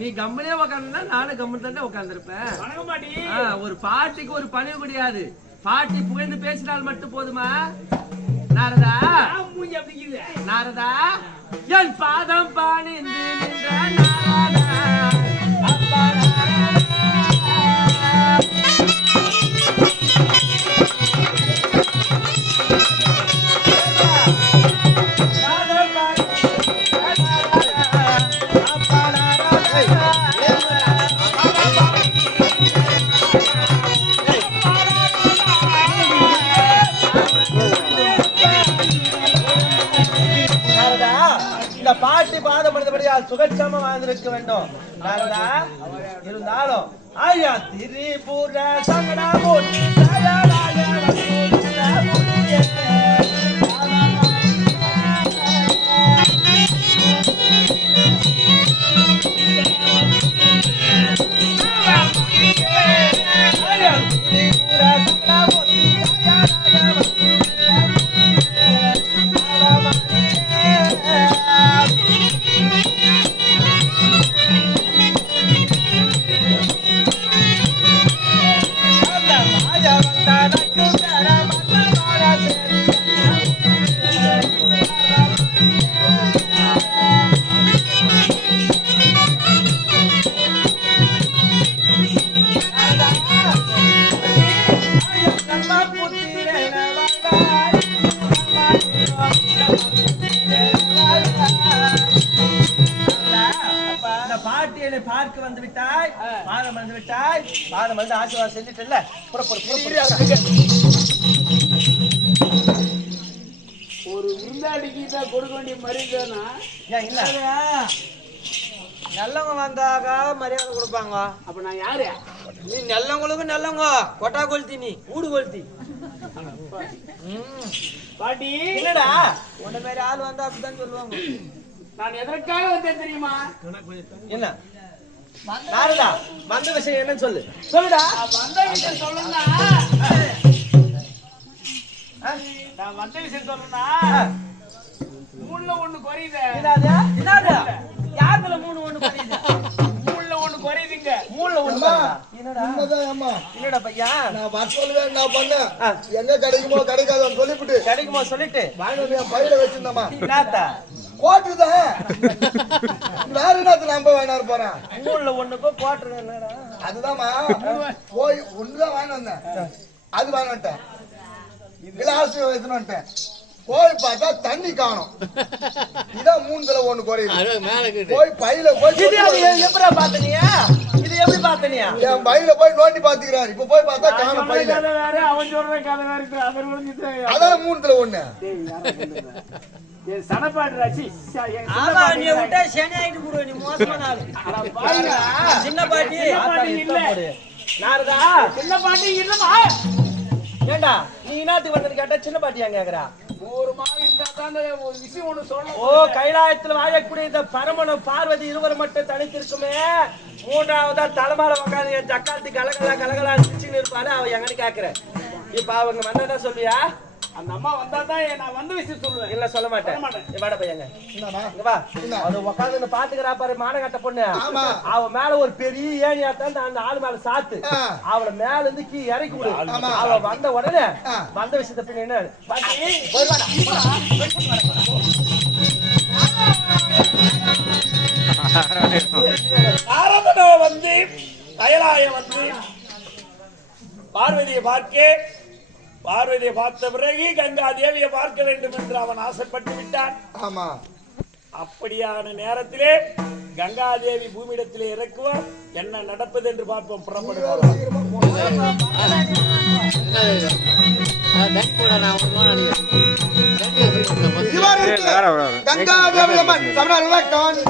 நீ கம்மனே உட்கார்ந்தா நானும் கம்மன் தானே உட்கார்ந்துருப்பேன். ஒரு பாட்டிக்கு ஒரு பணிவு கிடையாது. பாட்டி புகழ்ந்து பேசினால் மட்டும் போதுமா? நாரதா நாரதா என் பாதம் பாணிந்து நின்ற நாரதா அப்பா பாட்டி பாதப்படுத்தபடியால் சுகட்சமா வாழ்ந்திருக்க வேண்டும். இருந்தாலும் ஆயா திரிபுர சங்கடா போட்டி பார்க்க வந்து விட்டாய், பாதம் வந்து விட்டாய், பாதம் வந்து ஆசீர்வாதம் செஞ்சுட்டு ஒரு விருந்தாடிக்கு தான் கொடுக்க வேண்டிய மரியாதைனா ஏன் இல்ல? நல்லவங்க வந்தாக மரியாதை கொடுப்பாங்க. அப்ப நான் யாரு? நீ நல்லவங்களுக்கு நல்லவங்க கொட்டா கொளுத்தி நீ ஊடு கொளுத்தி பாட்டி. என்னடா உன்ன மாதிரி ஆள் வந்தா அப்படித்தான் சொல்லுவாங்க. நான் எதற்காக வந்தேன் தெரியுமா? என்ன நாரதா வந்த விஷயம் என்னன்னு சொல்லு. சொல்லுடா. வந்த விஷயம் சொல்லுன்னா நான் வந்த விஷயம் சொல்லுன்னா மூணுல ஒண்ணு குறையுது. யாருல மூணு ஒண்ணு குறையுது? மூணுல ஒண்ணு குறையுதுங்க. மூணுல ஒண்ணு என்னடா பையா நான் வர சொல்லுவேன். நான் பண்ணேன் எங்க கிடைக்குமோ கிடைக்காதோ சொல்லிவிட்டு கிடைக்குமோ சொல்லிட்டு வாங்க பையில வச்சிருந்தோமா கோட்டுதான் வேற என்னத்துல நம்ப வேணாரு போறேன். மூணுல ஒண்ணுக்கோ கோட்டு அதுதான்மா போய் ஒண்ணுதான் வாங்கிட்டு வந்தேன். அது வாங்க வந்துட்டேன். கிளாஸ் எடுத்துன்னு வந்துட்டேன். போய் பார்த்தா தண்ணி காணும். இதான் மூணுல ஒண்ணு குறையுது. போய் பையில போய் எப்படி பாத்தனியா? இது எப்படி பாத்தனியா? என் பையில போய் நோண்டி பாத்துக்கிறாரு. இப்ப போய் பார்த்தா காணும் பையில. அவன் சொல்ற கதை வேற. அதான் மூணுல ஒண்ணு. சனப்பாடு ராசி நீ விட்டா சனி ஆயிட்டு போடுவ. நீ மோசமான ஆளு. சின்ன பாட்டி இல்ல. நாரதா சின்ன பாட்டி இல்லமா? ஏண்டா நீ என்னத்துக்கு வந்து கேட்டா சின்ன பாட்டியா கேக்குறா ஒரு மாதிரி இருந்தா தான் ஒரு விஷயம் ஒண்ணு சொல்லணும். ஓ கைலாயத்தில் வாழக்கூடிய இந்த பரமனும் பார்வதி இருவர் மட்டும் தனித்திருக்குமே மூன்றாவதா தலைமால உட்காந்து என் ஜக்காத்தி கலகலா கலகலா சிரிச்சுன்னு இருப்பாரு அவ எங்கன்னு கேக்குறேன் இப்ப அவங்க வந்ததா சொல்லியா அந்த அம்மா வந்தா தான் நான் வந்து விஷயம் சொல்லுவேன். இல்ல சொல்ல மாட்டேன் வாட பையங்க இங்க வா அது உட்காந்து பாத்துக்கிறா பாரு மானகட்ட பொண்ணு அவ மேல ஒரு பெரிய ஏணியா தான் அந்த ஆளு மேல சாத்து அவளை மேல இருந்து கீ இறக்கி விடு அவ வந்த உடனே வந்த விஷயத்த பின்ன என்ன ஆரம்பனோ வந்து கைலாய வந்து பார்வதியை பார்த்த பிறகு கங்கா தேவியை பார்க்க வேண்டும் என்று அவன் ஆசைப்பட்டு விட்டான். ஆமா அப்படியான நேரத்திலே கங்கா தேவி பூமியிடத்திலே இறக்குவார். என்ன நடப்பது என்று பார்ப்போம். புறப்படுவார். கங்கா தேவி அம்மன் தமிழ்நாடு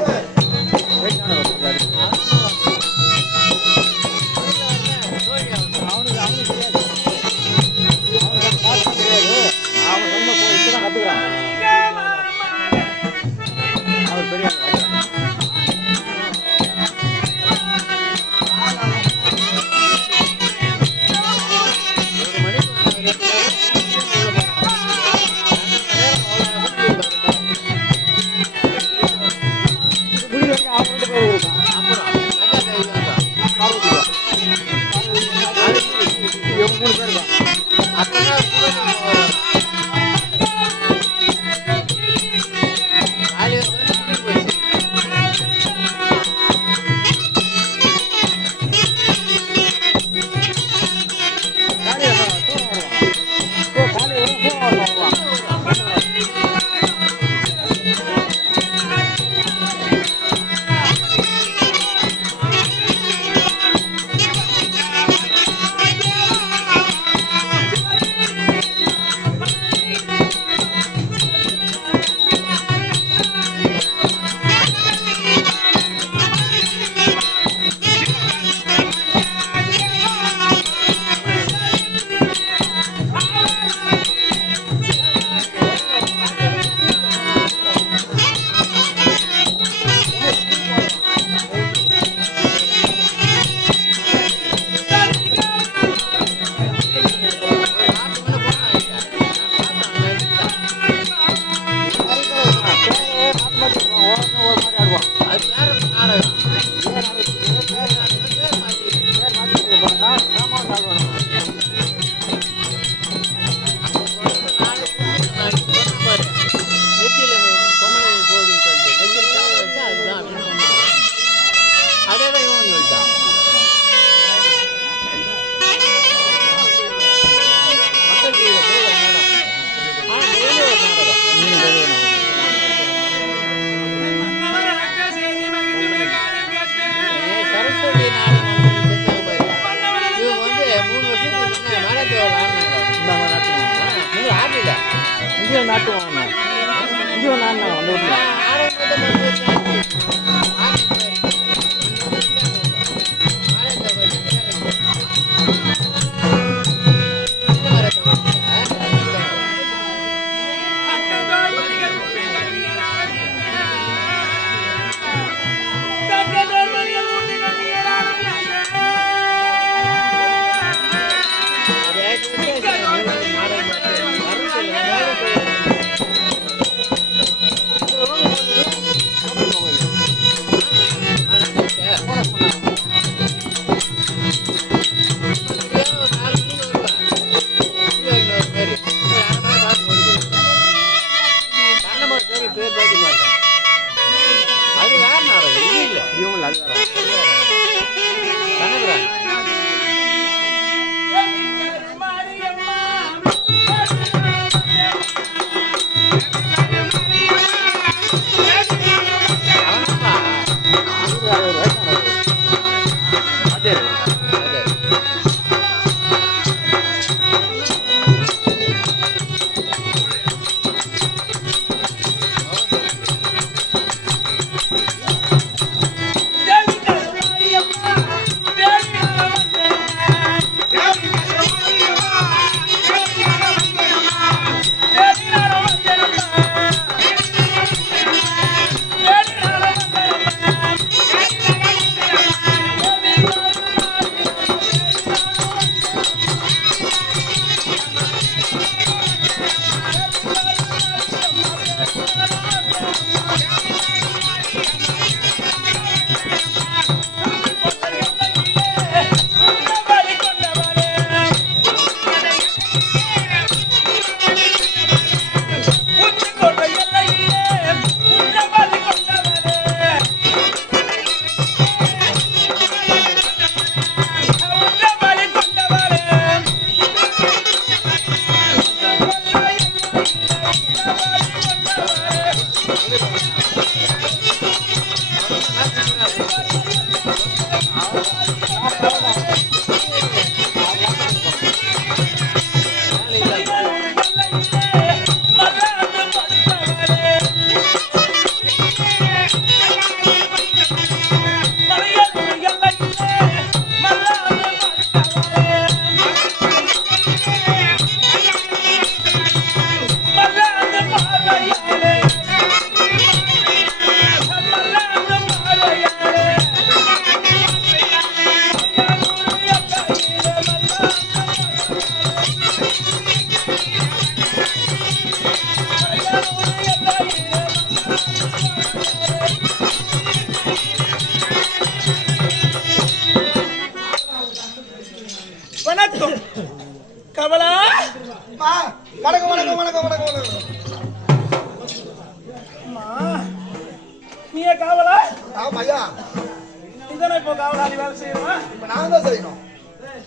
நான் தான் செய்யணும்.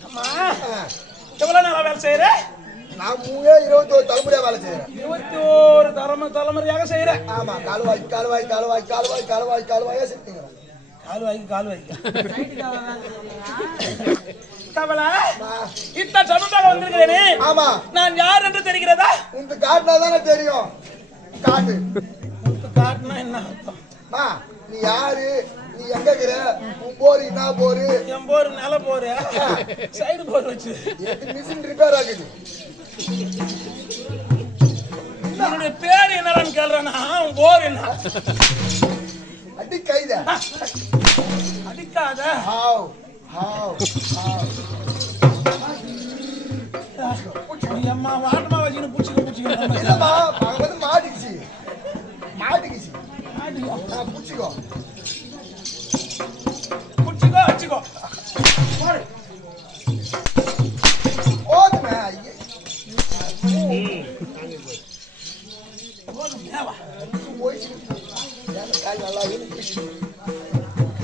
அம்மா எவ்வளவு நாளா வேலை செய்யற? நான் 21 தலைமுறையா வேலை செய்யறேன். 21 தலைமுறையாக செய்யறேன். ஆமா, கால்வாயா செஞ்சுக்கிறேன். கால்வாய்க்கு கவலை இத்தனை சமமாக வந்திருக்கிறேனே. ஆமா, நான் யார் என்று தெரிகிறதா? உனக்கு காட்டினா தானே தெரியும். காட்டு. காட்டுனா என்ன அர்த்தம்? நீ யாரு, நீ எங்க இருக்கிற, உன் போரு என்ன போரு? என் போரு நில போரு, சைடு போர் வச்சு மிஷின் ரிப்பேர் ஆகுது. என்னுடைய பேர் என்னன்னு கேள்றேன்னா உன் போர் என்ன? அடி கைத அடிக்காத. அம்மா வாட்டமா வச்சுன்னு புடிச்சுக்க. இல்லம்மா, வந்து மாட்டிக்கிச்சு. புடிச்சுக்கோ வச்சுக்கோ. போதுமே. நல்லா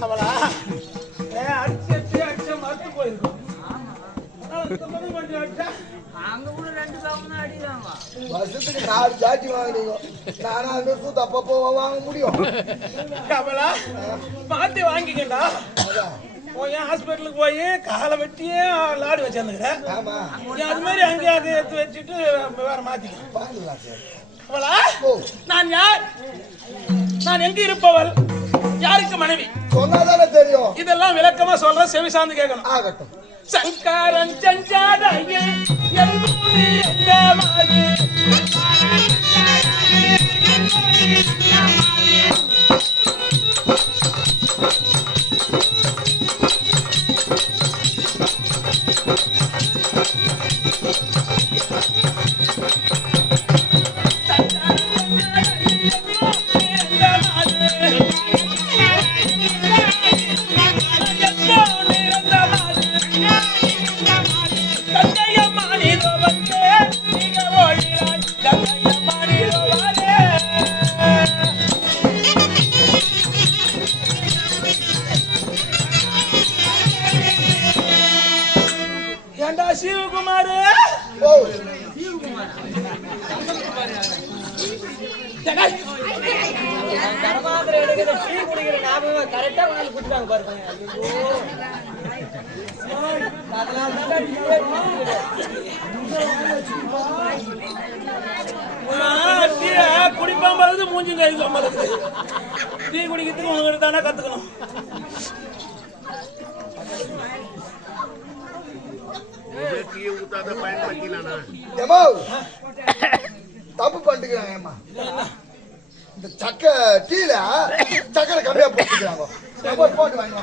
அவளா அடிச்சு மறுத்து போயிருக்கும். வருஷத்துக்கு 4 ஜாட்டி வாங்கினீங்க. நானா சூத்து அப்பப்போ வாங்க முடியும். கவலா மாத்தி வாங்கிக்கண்டா. போய் ஹாஸ்பிட்டலுக்கு போய் காலை வெட்டியே லாடு வச்சிருந்துக்கிறேன். ஆமா, அது மாதிரி அங்கேயாவது எடுத்து வச்சுட்டு வேற மாத்திக்க. அவளா நான் யார்? நான் எங்க இருப்பவள்? யாருக்கு மனைவி? சொன்னாதானே தெரியும். இதெல்லாம் விளக்கமா சொல்ற, செவி சார்ந்து கேட்கணும். ஆகட்டும். சங்கரன் செஞ்சாதையே சிவகுமார். குடிப்பாம்பது மூஞ்சுங்க டீ குடிக்கிறதுக்கு உங்ககிட்ட தானே கத்துக்கணும். தப்பு பண்ணிக்கிறாங்க. இந்த சக்கை டீல சக்கரை கம்மியா போட்டுக்கிறாங்க. போட்டு வாங்க.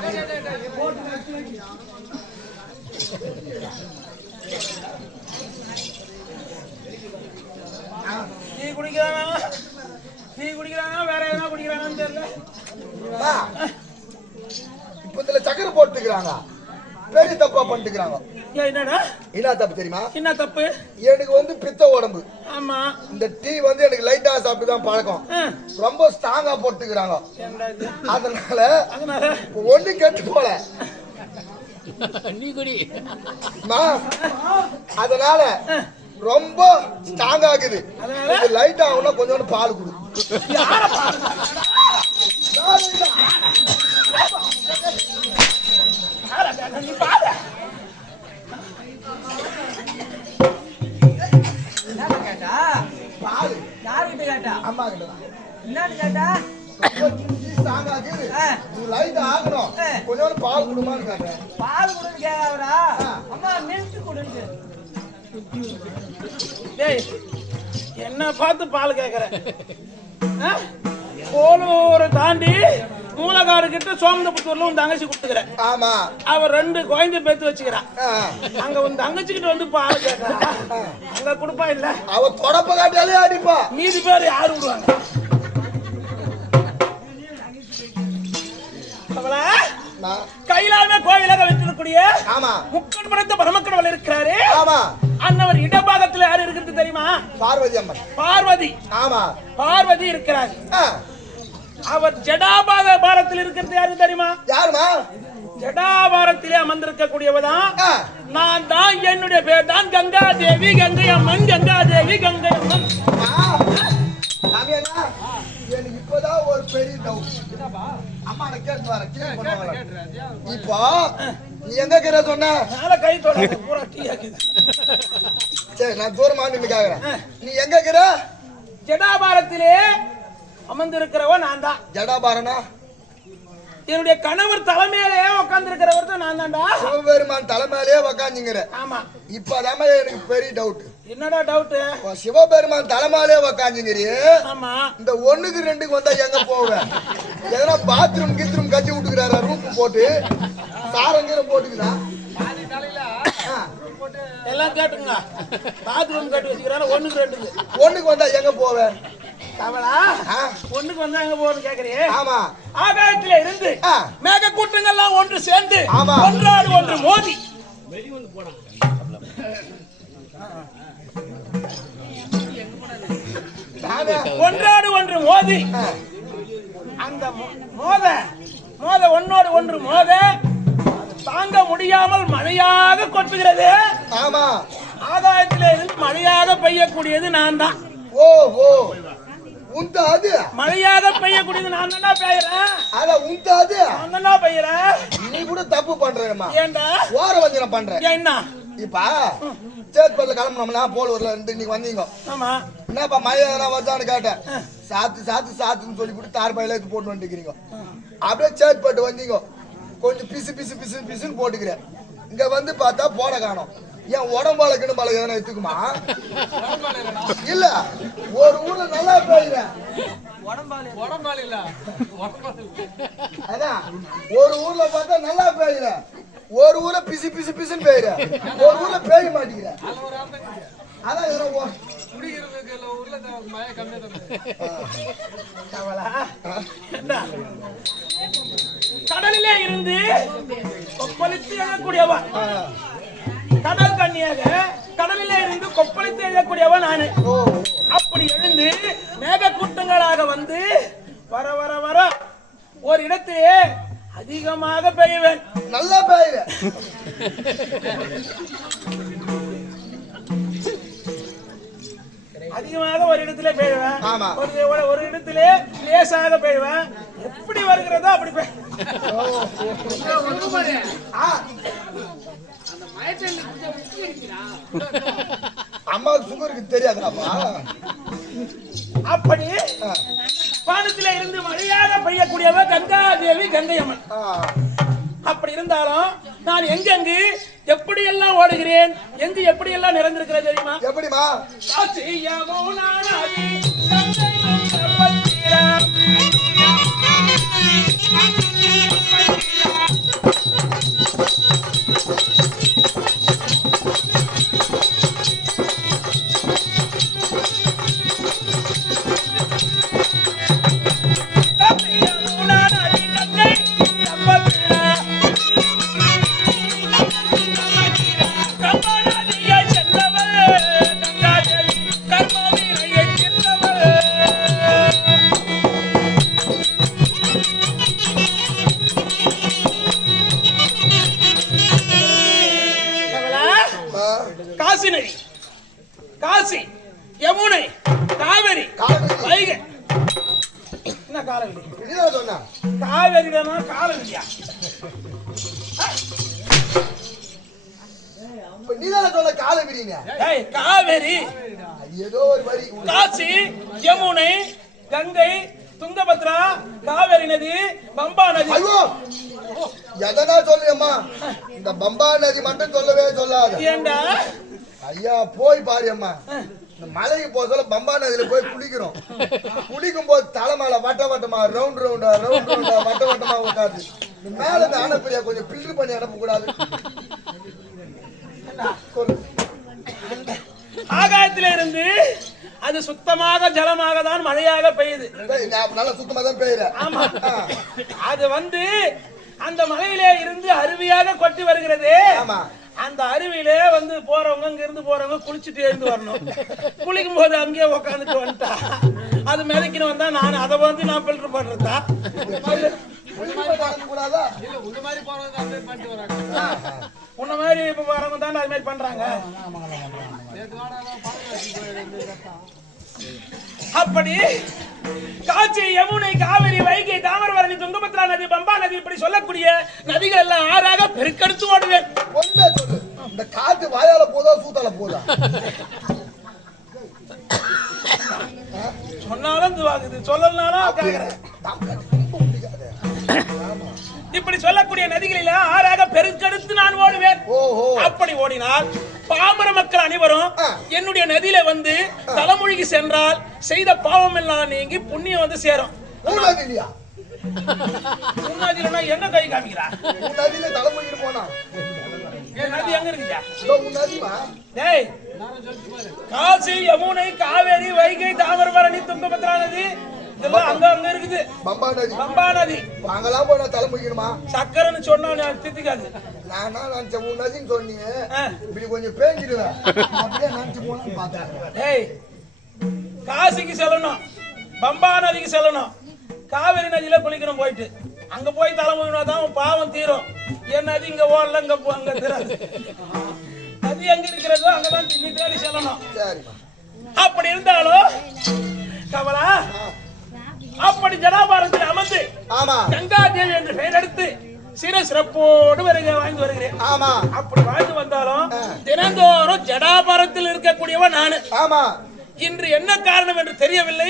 டீ குடிக்கிறானா வேற எதனா குடிக்கிறானான்னு தெரியல. இப்ப இதுல சக்கரை போட்டுக்கிறாங்க. பெரிய தப்பா பண்ணிக்கிறாங்க. என்னடா என்ன தப்பு தெரியுமா? என்ன தப்பு? எனக்கு வந்து பித்த உடம்பு. ஆமா, இந்த டீ வந்து எனக்கு லைட்டா சாப்பிட்டு தான் பழக்கம். ரொம்ப ஸ்ட்ராங்கா போட்டுக்கிறாங்க. அதனால ஒண்ணு கெட்டு போல நீ குடி. அதனால ரொம்ப ஸ்ட்ராங் ஆகுது. லைட் ஆகுனா கொஞ்சோண்டு பால் குடு. யாருக்கிட்ட கேட்டா? அம்மா கிட்ட. என்னன்னு கேட்டா? லைட் ஆகணும், கொஞ்சோண்டு பால் குடுமான்னு கேட்டேன். பால் குடுன்னு கேட்கறா. அம்மா மில்க் குடுன்னு. என்ன பார்த்து பால் கேட்கற? போலூரை தாண்டி மூலகாரு கிட்ட சோமந்தபுத்தூர்ல உன் தங்கச்சி கொடுத்துக்கிறேன். ஆமா, அவ 2 குழந்தை பேத்து வச்சுக்கிறான். அங்க உன் தங்கச்சி கிட்ட வந்து பால் கேட்கறா. அங்க கொடுப்பா இல்ல? அவ தொடப்ப காட்டியாலே அடிப்பா. மீதி பேர் யாரு விடுவாங்க? கையிலாமே கோவிலாக வைத்திருக்கக்கூடிய முக்கன் படைத்த பரமக்கடவுள் இருக்கிறாரு. அன்னவர் இடபாகத்துல யாரு இருக்கிறது தெரியுமா? பார்வதி அம்மன். பார்வதி. ஆமா, பார்வதி இருக்கிறார். அவர் ஜடாபாக பாரத்தில் இருக்கிறது யாரு தெரியுமா? யாருமா? ஜடாபாரத்திலே அமர்ந்திருக்கக்கூடியவதான் ஆ. நான் தான். என்னுடைய பேர் தான் கங்கா தேவி கங்கை அம்மன். கங்கா தேவி கங்கை அம்மன். சாமியாரா, எனக்கு இப்பதான் ஒரு பெரிய டவுட். அம்மா நான் கேட்டு வரேன், clear பண்ணுவாங்களா? இப்போ நீ எங்க இருக்கிற சொன்ன? மேல கை தொட பூரா டீ ஆக்குது. சரி, நான் தூரமா நின்னு கேக்குறேன். நீ எங்க இருக்கிற? ஜடாபாரத்திலே அமர்ந்திருக்கிறவன் நான் தான். ஜடாபாரனா? என்னுடைய கணவர் தலைமையிலே உட்கார்ந்து இருக்கிறவர் தான் நான் தான்டா. சிவபெருமான் தலைமையிலே உக்காந்துங்கிற. ஆமா. இப்பதாம எனக்கு பெரிய டவுட். என்னடா டவுட்? சிவபெருமான் தலைமையிலே உக்காந்துங்கிறீ. ஆமா. இந்த 1க்கு 2க்கு வந்தா எங்க போவேன்? எதனா பாத்ரூம் கீத்ரூம் கட்டி விட்டுக்கிறாரா? ரூம் போட்டு சாரங்கீரம் போட்டுக்குதா? எல்லாம் கேட்டுங்க. பாத்ரூம் கட்டி வச்சுக்கிறாரு 1க்கு 2க்கு. 1க்கு வந்தா எங்க போவேன்? கவலா 1க்கு வந்தா எங்க போறன்னு கேக்குறீ? ஆமா. ஆகாயத்திலே இருந்து மேக கூட்டங்கள்லாம் ஒன்று சேர்ந்து ஆமா. ஒன்றாடு ஒன்று மோதி ஒன்றாடு ஒன்று மோதி அந்த மோத ஒன்னோடு ஒன்று மோத தாங்க முடியாமல் மழையாக கொட்டுகிறது. ஆமா. ஆகாயத்திலே இருந்து மழையாக பெய்யக்கூடியது நான் தான். ஓ ஓ உந்தாது மழையாக பெய்யக்கூடியது நான் தானே பெய்யறேன். அத உந்தாது நான் தானே பெய்யறேன். நீ கூட தப்பு பண்றேம்மா. ஏண்டா ஓர வஞ்சனம் பண்ற? என்ன இப்ப சேத்பல்ல கிளம்பணும்னா போலூர்ல இருந்து நீங்க வந்தீங்க. ஆமா. என்னப்பா மழை எதனா வருதான்னு கேட்டேன். சாத்துன்னு சொல்லிவிட்டு தார் பையில எடுத்து போட்டு வந்துக்கிறீங்க. அப்படியே சேத்பட்டு வந்தீங்க. கொஞ்சம் பிசுன்னு போட்டுக்கிறேன். இங்க வந்து பார்த்தா போட காணோம். ஏன் உடம்பால கிணம்பால எதனா எடுத்துக்குமா? இல்ல, ஒரு ஊர்ல நல்லா பெய்யுற அதான் ஒரு ஊர்ல பார்த்தா நல்லா பெய்யுற, ஒரு ஊர்ல பிசுன்னு பெய்யுற, ஒரு ஊர்ல பெய்ய மாட்டேங்கிற. அதான் கடலிலே இருந்து கொப்பளித்து எழக்கூடியவன் கடல் கண்ணியாக கடலிலே இருந்து கொப்பளித்து எழக்கூடியவன் நானு. அப்படி எழுந்து மேக கூட்டங்களாக வந்து வர வர வர ஒரு இடத்திலே அதிகமாக பெய்வேன். நல்லா பெய்யுற. அதிகமாக ஒரு இடத்துல பெய்வேன். ஒரு இடத்திலே லேசாக பெய்வேன். எப்படி வருகிறதோ அப்படி அம்மாவுக்கு சுகருக்கு தெரியாதாப்பா? அப்படி வானத்திலே இருந்து மழையாக பெய்யக்கூடியவ கங்கா தேவி கங்கை அம்மன். அப்படி இருந்தாலும் நான் எங்கெங்கு எப்படி எல்லாம் ஓடுகிறேன், எங்கு எப்படி எல்லாம் நிறைந்திருக்கிறது தெரியுமா? எப்படிமா? காசி, யமுனை, காவேரி, வைகை. என்ன காலவெளி? காவேரிடமா காலவெளியா? நீதான சொல்ல காலவெளிங்க? காவேரி, ஏதோ ஒரு வரி. காசி, யமுனை, கங்கை, துங்கபத்ரா, காவேரி நதி, பம்பா நதி. ஐயோ, எதனா சொல்லுமா? இந்த பம்பா நதி மட்டும் சொல்லவே சொல்லாத. ஏண்டா? ஐயா போய் பாரு அம்மா. இந்த மலைக்கு போக சொல்ல பம்பா நதியில போய் குளிக்கிறோம். குளிக்கும் போது தலைமையில வட்டமா ரவுண்ட் ரவுண்டா வட்டமா உட்காந்து மேல இருந்து அனுப்புறியா? கொஞ்சம் பில்டர் பண்ணி அனுப்ப கூடாது? ஆகாயத்தில இருந்து அது சுத்தமாக ஜலமாக தான் மழையாக பெய்யுது. நல்லா சுத்தமா தான் பெய்யுற. ஆமா. அது வந்து அந்த மலையிலே இருந்து அருவியாக கொட்டி வருகிறது. ஆமா. அந்த அருவியிலே வந்து போறவங்க இங்க இருந்து போறவங்க குளிச்சுட்டு எழுந்து வரணும். குளிக்கும் போது அங்கேயே உட்காந்துட்டு வந்துட்டா அது மிதக்கின்னு வந்தா நான் அதை வந்து நான் ஃபில்டர் பண்றதா? கூடாதா? உன்ன மாதிரி இப்ப வரவங்க தான் அது மாதிரி பண்றாங்க. அப்படி காட்சி, யமுனை, காவிரி, வைகை, தாமிரபரணி, துங்கபத்ரா நதி, பம்பா நதி இப்படி சொல்லக்கூடிய நதிகள் எல்லாம் ஆறாக பெருக்கெடுத்து ஓடுவேன். ஒண்ணே சொல்லு, இந்த காத்து வாயால போதா சூத்தால போதா? சொன்னாலும் இதுவாகுது, சொல்லலனாலும் கேக்குறேன். இப்படி சொல்லக்கூடிய நதிகளில ஆறாக பெருக்கெடுத்து நான் ஓடுவேன். அப்படி ஓடினால் பாமர மக்கள் அனைவரும் என்னுடைய நதியில வந்து தலைமொழிக்கு சென்றால் செய்த பாவம் எல்லாம் நீங்கி புண்ணியம் வந்து சேரும். என்ன கை காமிக்கிறா? தலைமொழிக்கு போனா நதி எங்க இருக்குதா? டேய், காசி, யமுனை, காவேரி, வைகை, தாமிரபரணி, துங்கபத்ரா நதி இதெல்லாம் அங்க அங்க இருக்குது. பம்பா நதி அங்கெல்லாம் போய் நான் தலைமுடிக்கணுமா? சக்கரன்னு சொன்னா தித்திக்காது. நான் நினைச்சேன் உன் நதின்னு சொன்னீங்க, இப்படி கொஞ்சம் பேஞ்சிடுவேன் அப்படியே நினைச்சு போனான்னு பார்த்தேன். ஏய், காசிக்கு செல்லணும், பம்பா நதிக்கு செல்லணும், காவேரி நதியில குளிக்கணும். போயிட்டு அங்க போய் தலைமுடினா தான் பாவம் தீரும். என் நதி இங்க ஓடல, அங்க தீராது. நதி எங்க இருக்கிறதோ அங்கதான் திண்ணி தேடி செல்லணும். அப்படி இருந்தாலும் கமலா, அப்படி ஜடாபாரத்தில் அமர்ந்து கங்கா தேவி என்று பெயர் எடுத்து சிற சிறப்போடு வாழ்ந்து வருகிறேன். அப்படி வாழ்ந்து வந்தாலும் தினந்தோறும் ஜடாபாரத்தில் இருக்கக்கூடியவன் நானு. இன்று என்ன காரணம் என்று தெரியவில்லை.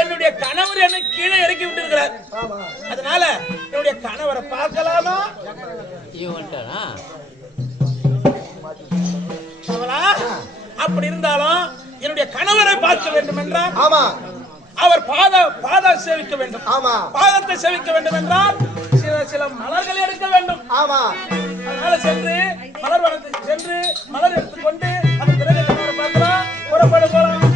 என்னுடைய கணவர் என்னை கீழே இறக்கி விட்டிருக்கிறார். அதனால என்னுடைய கணவரை பார்க்கலாமா? அப்படி இருந்தாலும் என்னுடைய கணவரை பார்க்க வேண்டும் என்றால் அவர் பாத சேவிக்க வேண்டும். பாதத்தை சேவிக்க வேண்டும் என்றால் சில மலர்களை எடுக்க வேண்டும். அதனால சென்று மலர் வனத்துக்கு சென்று மலர் எடுத்துக்கொண்டு அதன் பிறகு கணவரை பார்க்கலாம். புறப்பட போலாம்.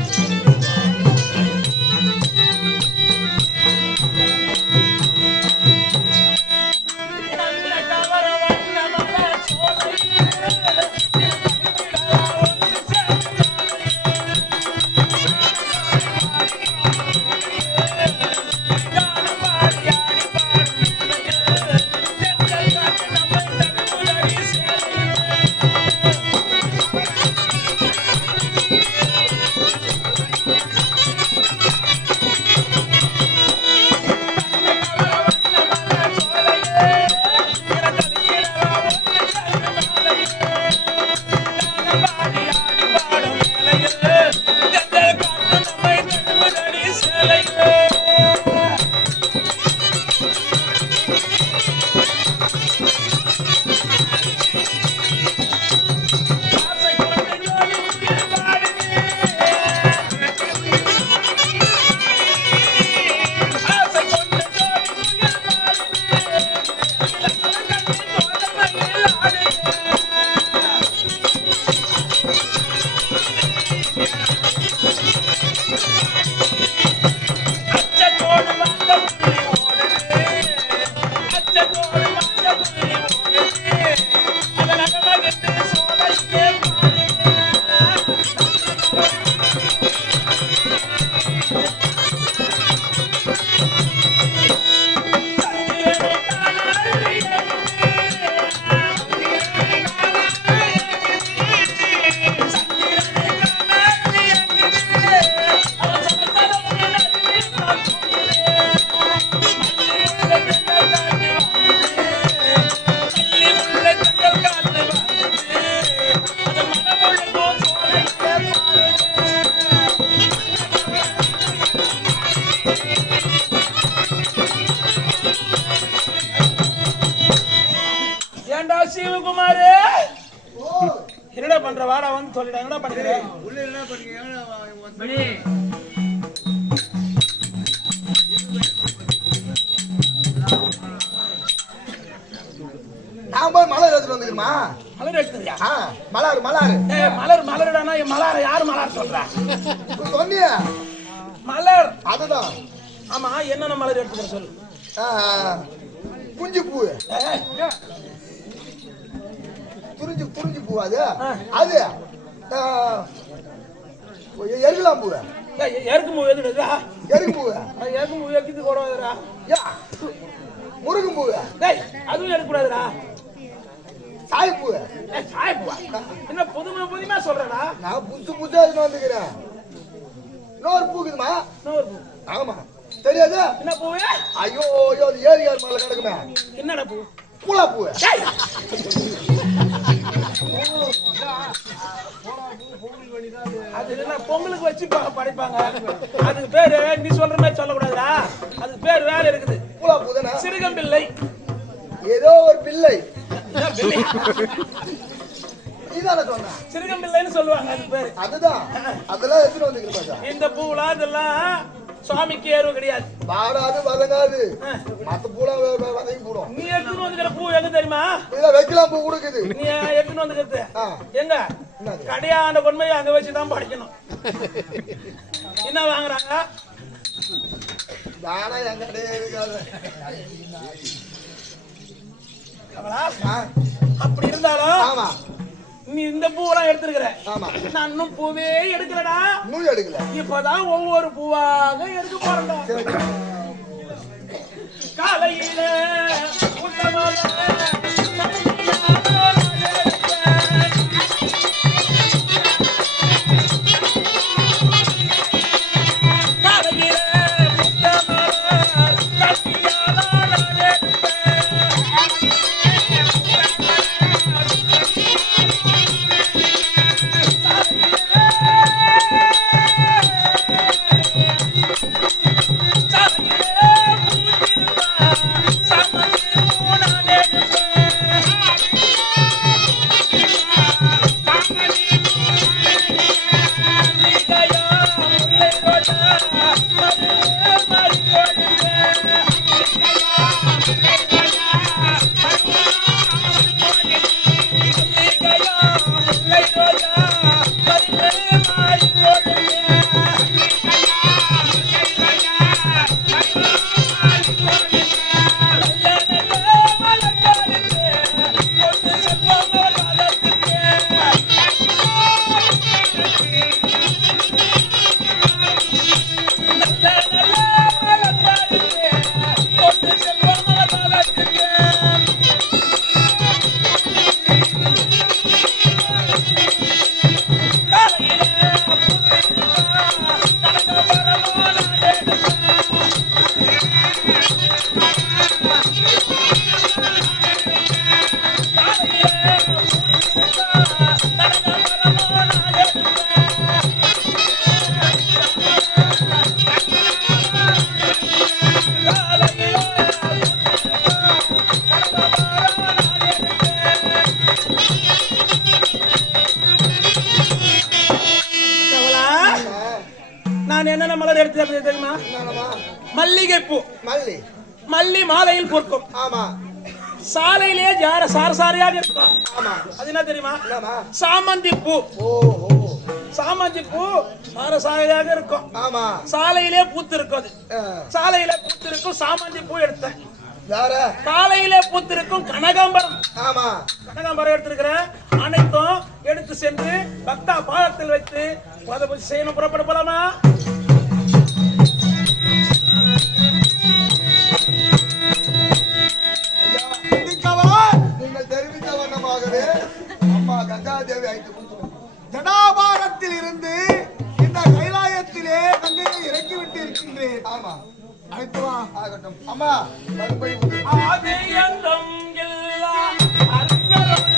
சிவகுமாரே, என்னடா பண்ற? வாடா வந்து சொல்லிடா. என்னடா பண்றீங்க? உள்ள என்ன பண்றீங்க? நான் போய் மலர் எடுத்துட்டு வந்துக்கிறமா? மலர் எடுத்துறியா? மலர் மலர் மலர் மலர்டானா? மலர் யாரு மலர் சொல்றா? சொன்னிய மலர் அதுதான். ஆமா, என்னென்ன மலர் எடுத்துக்கிற சொல்லு. குஞ்சு பூ, குறிஞ்சி பூ, அது அது எருகலாம் பூ. எருக்கு பூ எதுடா? எருக்கு பூ. எருக்கு பூ எக்கிட்டு கூடாதுடா. முருகும் பூ. அதுவும் எடுக்க கூடாதுடா. சாய்ப்பூ. சாய்ப்பூவா? என்ன புதுமையா சொல்றடா? நான் புதுசா எடுத்து வந்துக்கிறேன். இன்னொரு பூக்குதுமா? இன்னொரு பூ. ஆமா. தெரியாது? என்ன பூ? ஐயோ ஐயோ, அது ஏரியார் மேல கிடக்குமே. என்னடா பூ? பூலா பூ. அது என்ன பொங்கலுக்கு வச்சு படைப்பாங்க. அதுக்கு பேரு நீ சொல்ற மாதிரி சொல்லக்கூடாதுடா. அதுக்கு பேர் வேற இருக்குது. பூலா பூ தானே? சிறுகம்பிள்ளை. ஏதோ ஒரு பிள்ளை. பிள்ளை நீதானே சொன்ன? சிறுகம்பிள்ளைன்னு சொல்லுவாங்க அதுக்கு பேரு. அதுதான். அதெல்லாம் எடுத்துட்டு வந்துக்கிறேன். இந்த பூலாம் இதெல்லாம் சுவாமிக்கு ஏறுவு கிடையாது. வாடாது வதங்காது. மத்த பூலாம் வதங்கி போடும். நீ எடுத்துட்டு வந்துக்கிற பூ எங்க தெரியுமா? இதான் வைக்கலாம் பூ கொடுக்குது. நீ எடுத்துட்டு வந்துக்கிறது எங்க? என்னது? கடையாண்ட கொண்டு போய் அங்க வச்சுதான் படிக்கணும். என்ன வாங்குறாங்க? தானா என் கடையே இருக்காது. அப்படி இருந்தாலும் ஆமா, நீ இந்த பூவெல்லாம் எடுத்துருக்கிற. ஆமா. நான் இன்னும் பூவே எடுக்கலடா. நூல் எடுக்கல. இப்பதான் ஒவ்வொரு பூவாக எடுக்க போறேன்டா. காலையில என்னென்ன மலர் எடுத்து தெரியுமா? மல்லிகைப்பூ. மல்லி. மல்லி மாலையில் பூக்கும். ஆமா. சாலையிலே ஜார சாரசாரியாக இருக்கும். ஆமா. அது என்ன தெரியுமா? சாமந்தி பூ. ஓஹோ. சாமந்தி பூ சாரசாரியாக இருக்கும். ஆமா. சாலையிலே பூத்து இருக்கும். சாலையிலே பூத்து இருக்கும் சாமந்தி பூ எடுத்தேன். வேற காலையிலே பூத்திருக்கும் கனகாம்பரம். ஆமா. கனகாம்பரம் எடுத்திருக்கிறேன். அனைத்தும் எடுத்து சென்று பக்தா பாதத்தில் வைத்து அதை பற்றி செய்யணும். புறப்பட போலாமா? நீங்கள் தெரிவித்த வண்ணமாகவே அம்மா கங்காதேவி அழைத்து ஜடாபாரத்தில் இருந்து இந்த கைலாயத்திலே கங்கையை இறக்கிவிட்டு இருக்கின்றேன். ஆமா. அழைத்து வா. ஆகட்டும். அம்மா மறுபடி ஆதியந்தம் எல்லா அற்பரம்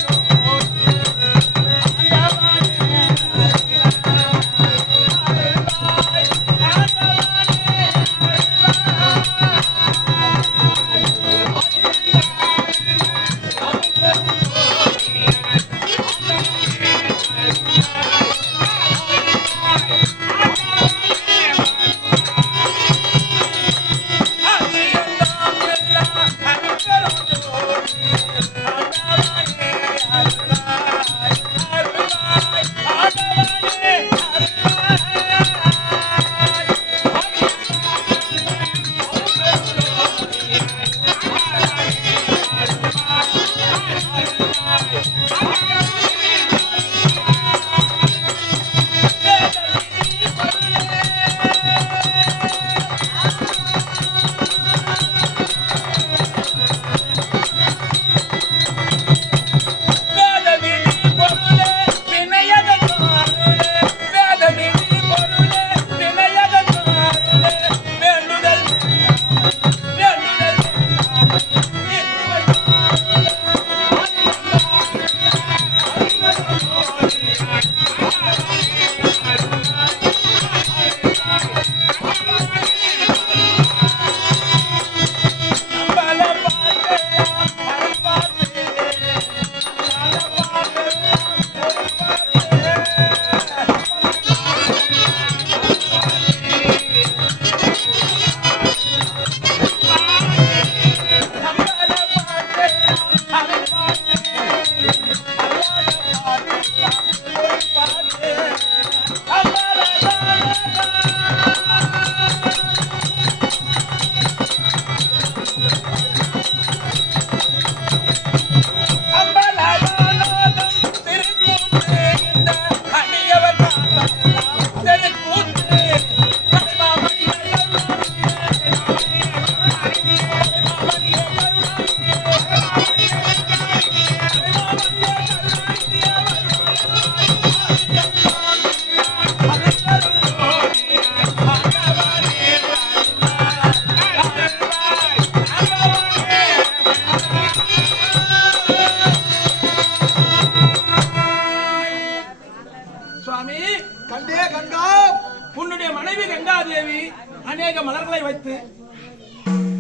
அநேக மலர்களை வைத்து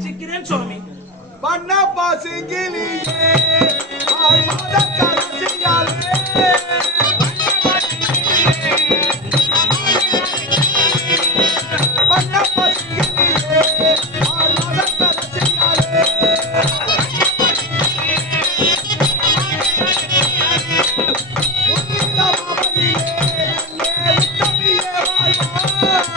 சிக்கிறேன் சுவாமி. வண்ண பாசிங்கிலியே ஆள் மாத கரசியாலே வண்ண பாசிங்கிலியே ஆள் மாத கரசியாலே உன்னித மாமனியே கண்ணே விட்டமியே வாழ்வார்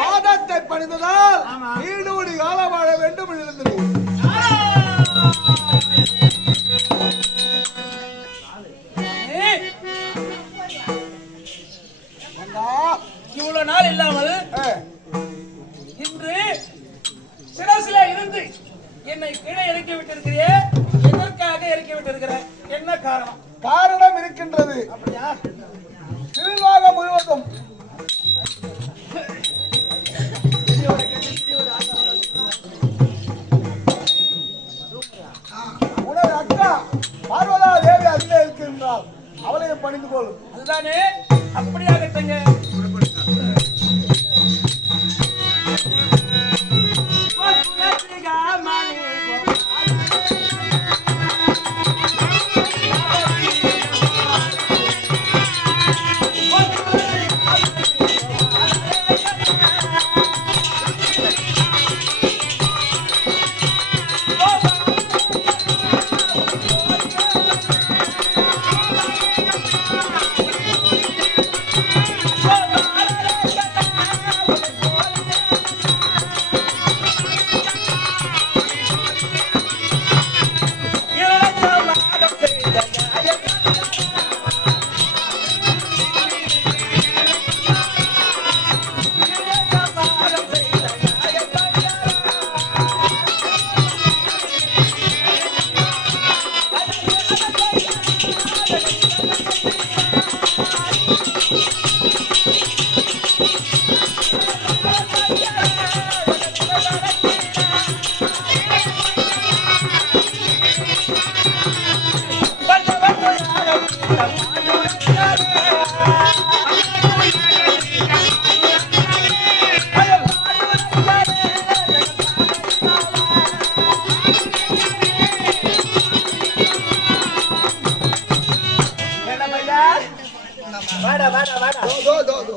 பாதத்தை பணிந்ததால் நீடூடி காலம் வாழ வேண்டும் என்று இருந்தது. இவ்வளவு நாள் இல்லாமல் இன்று சிரசில இருந்து என்னை கீழே இறக்கி விட்டிருக்கிறே. எதற்காக இறக்கி விட்டிருக்கிற? என்ன காரணம்? காரணம் இருக்கின்றது. அப்படியா? திருவாகம் முழுவதும் உனது அக்கா பார்வதா தேவி அதிலே இருக்கின்றாள். அவளை பணிந்து கொள். அதுதானே? அப்படியாகட்டுங்க.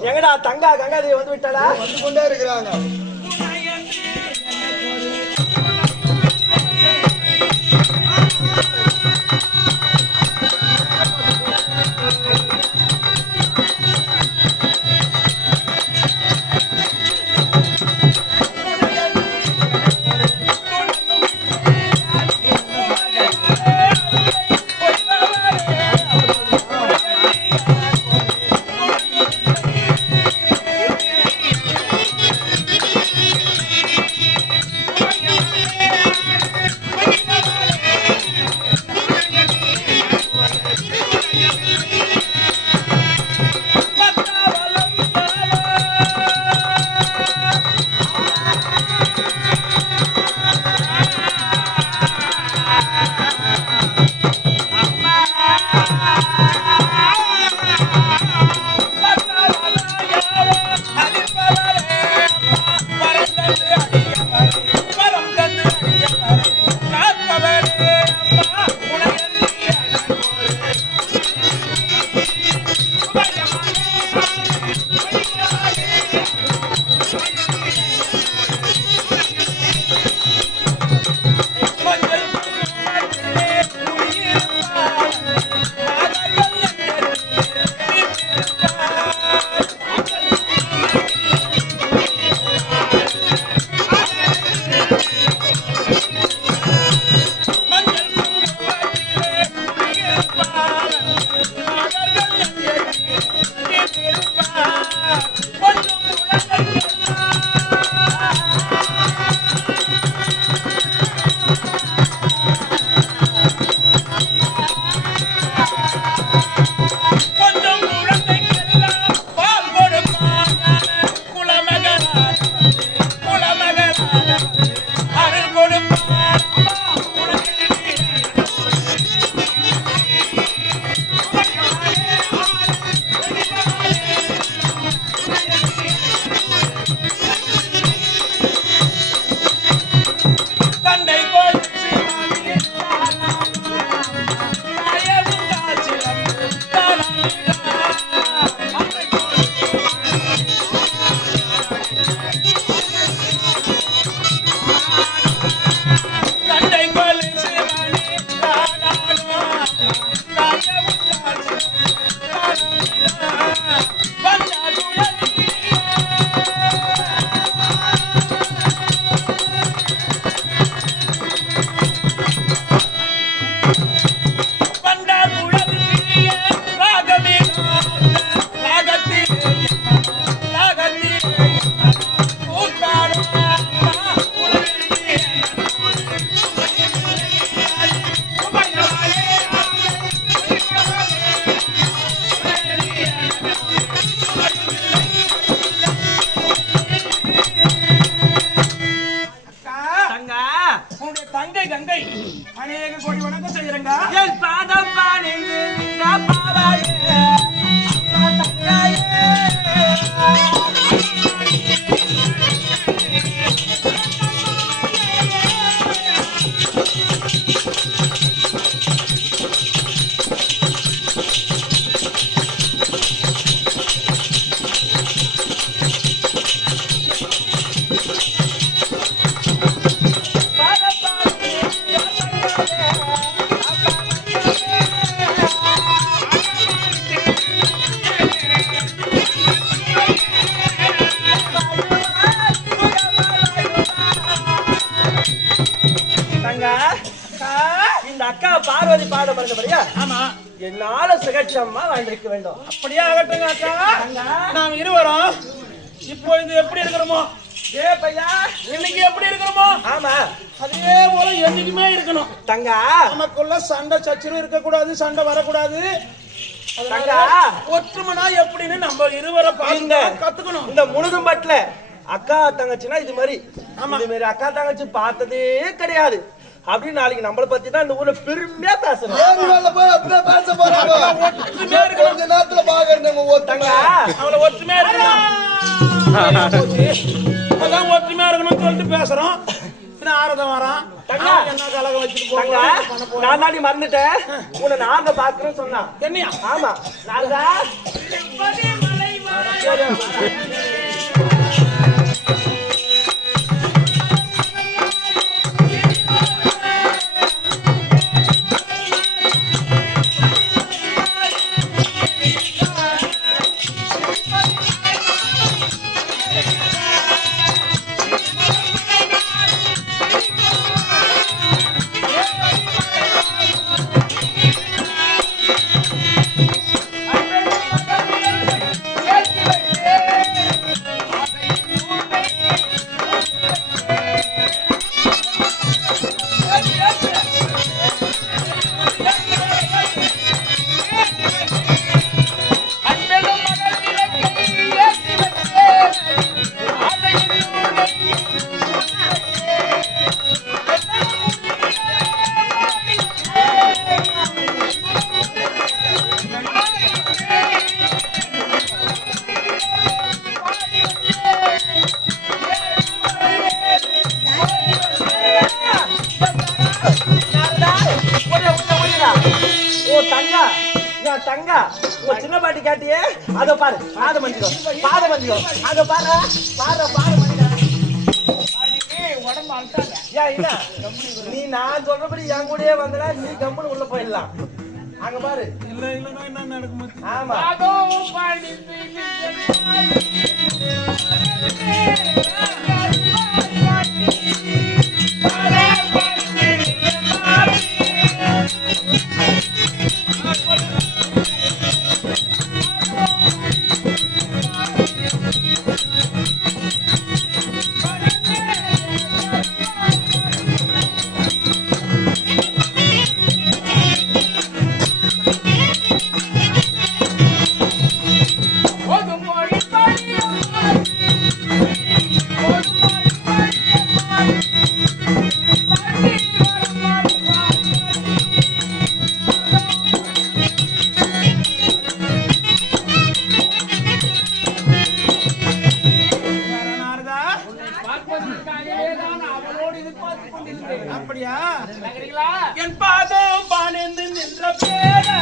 எங்கடா தங்கா கங்காதேவி வந்து விட்டாளா? வந்து கொண்டே இருக்கிறாங்க. கொஞ்சம் குழந்தைக்கெல்லாம் பால் கொடுப்பா. மறந்தபடியா ஆமா என்னால சுகட்சமா வாழ்ந்திருக்க வேண்டும். அப்படியே ஆகட்டுங்க அக்கா. நாம் இருவரும் இப்போ இது எப்படி இருக்கிறோமோ ஏ பையா இன்னைக்கு எப்படி இருக்கிறோமோ ஆமா அதே போல என்னைக்குமே இருக்கணும். தங்கா நமக்குள்ள சண்டை சச்சரவு இருக்கக்கூடாது, சண்டை வரக்கூடாது. தங்கா ஒற்றுமைனா எப்படின்னு நம்ம இருவரை பார்த்து கத்துக்கணும். இந்த முழுதும் பட்ல அக்கா தங்கச்சினா இது மாதிரி இது மாதிரி அக்கா தங்கச்சி பார்த்ததே கிடையாது அப்படின்னு நாளைக்கு நம்மளை பத்தி தான் இந்த ஊர்ல பெருமையா பேசுறோம். பேச போறாங்க கொஞ்ச நேரத்துல பாக்குறேன் ஒருத்தங்க அவளை ஒற்றுமையா இருக்கணும், அதான் ஒற்றுமையா இருக்கணும்னு சொல்லிட்டு பேசுறோம். ஆரதம் வரான் என்ன கலகம் வச்சுட்டு போங்க. நான் தாண்டி மறந்துட்டேன் உன்னை நாங்க பாக்குறேன்னு சொன்னா என்னையா? ஆமா நாங்க தங்கா உங்க சின்ன பாட்டி காட்டியே அத பாரு பாத மஞ்சிக்கோ அத பாரு பாரு உடம்பு அழுத்தாங்க. ஏன் இல்ல நீ நான் சொல்றபடி என் கூடயே வந்தா நீ கம்முன்னு உள்ள போயிடலாம். அங்க பாரு இல்ல இல்லன்னா என்ன நடக்குமா? ஆமா அப்படியா? என் பாதம் பானேந்து நின்ற பேரா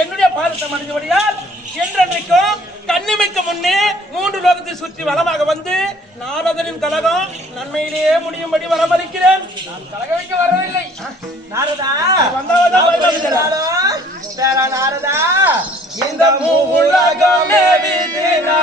என்னுடைய பாதத்தை மனிதபடியால் என்றென்றைக்கும் கண்ணிமைக்கு முன்னே 3 லோகத்தை சுற்றி வளமாக வந்து நாரதனின் கலகம் நன்மையிலேயே முடியும்படி வரமளிக்கிறேன். கலகவைக்க வரவில்லை நாரதா நாரதா இந்த உலகமே விதினா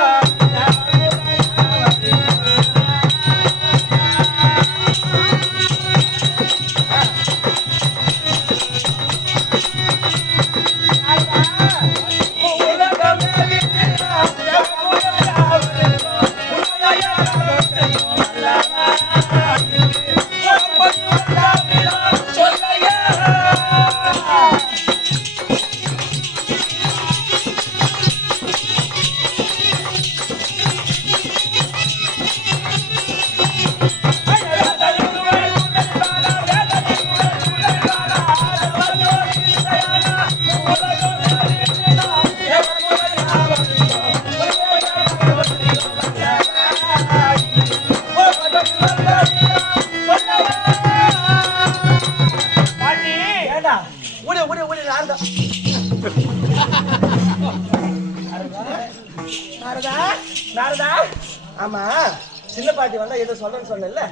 நாரதா நாரதா ஆமா சின்ன பாட்டி வந்தா ஏதோ சொல்றேன்னு சொன்னேன்ல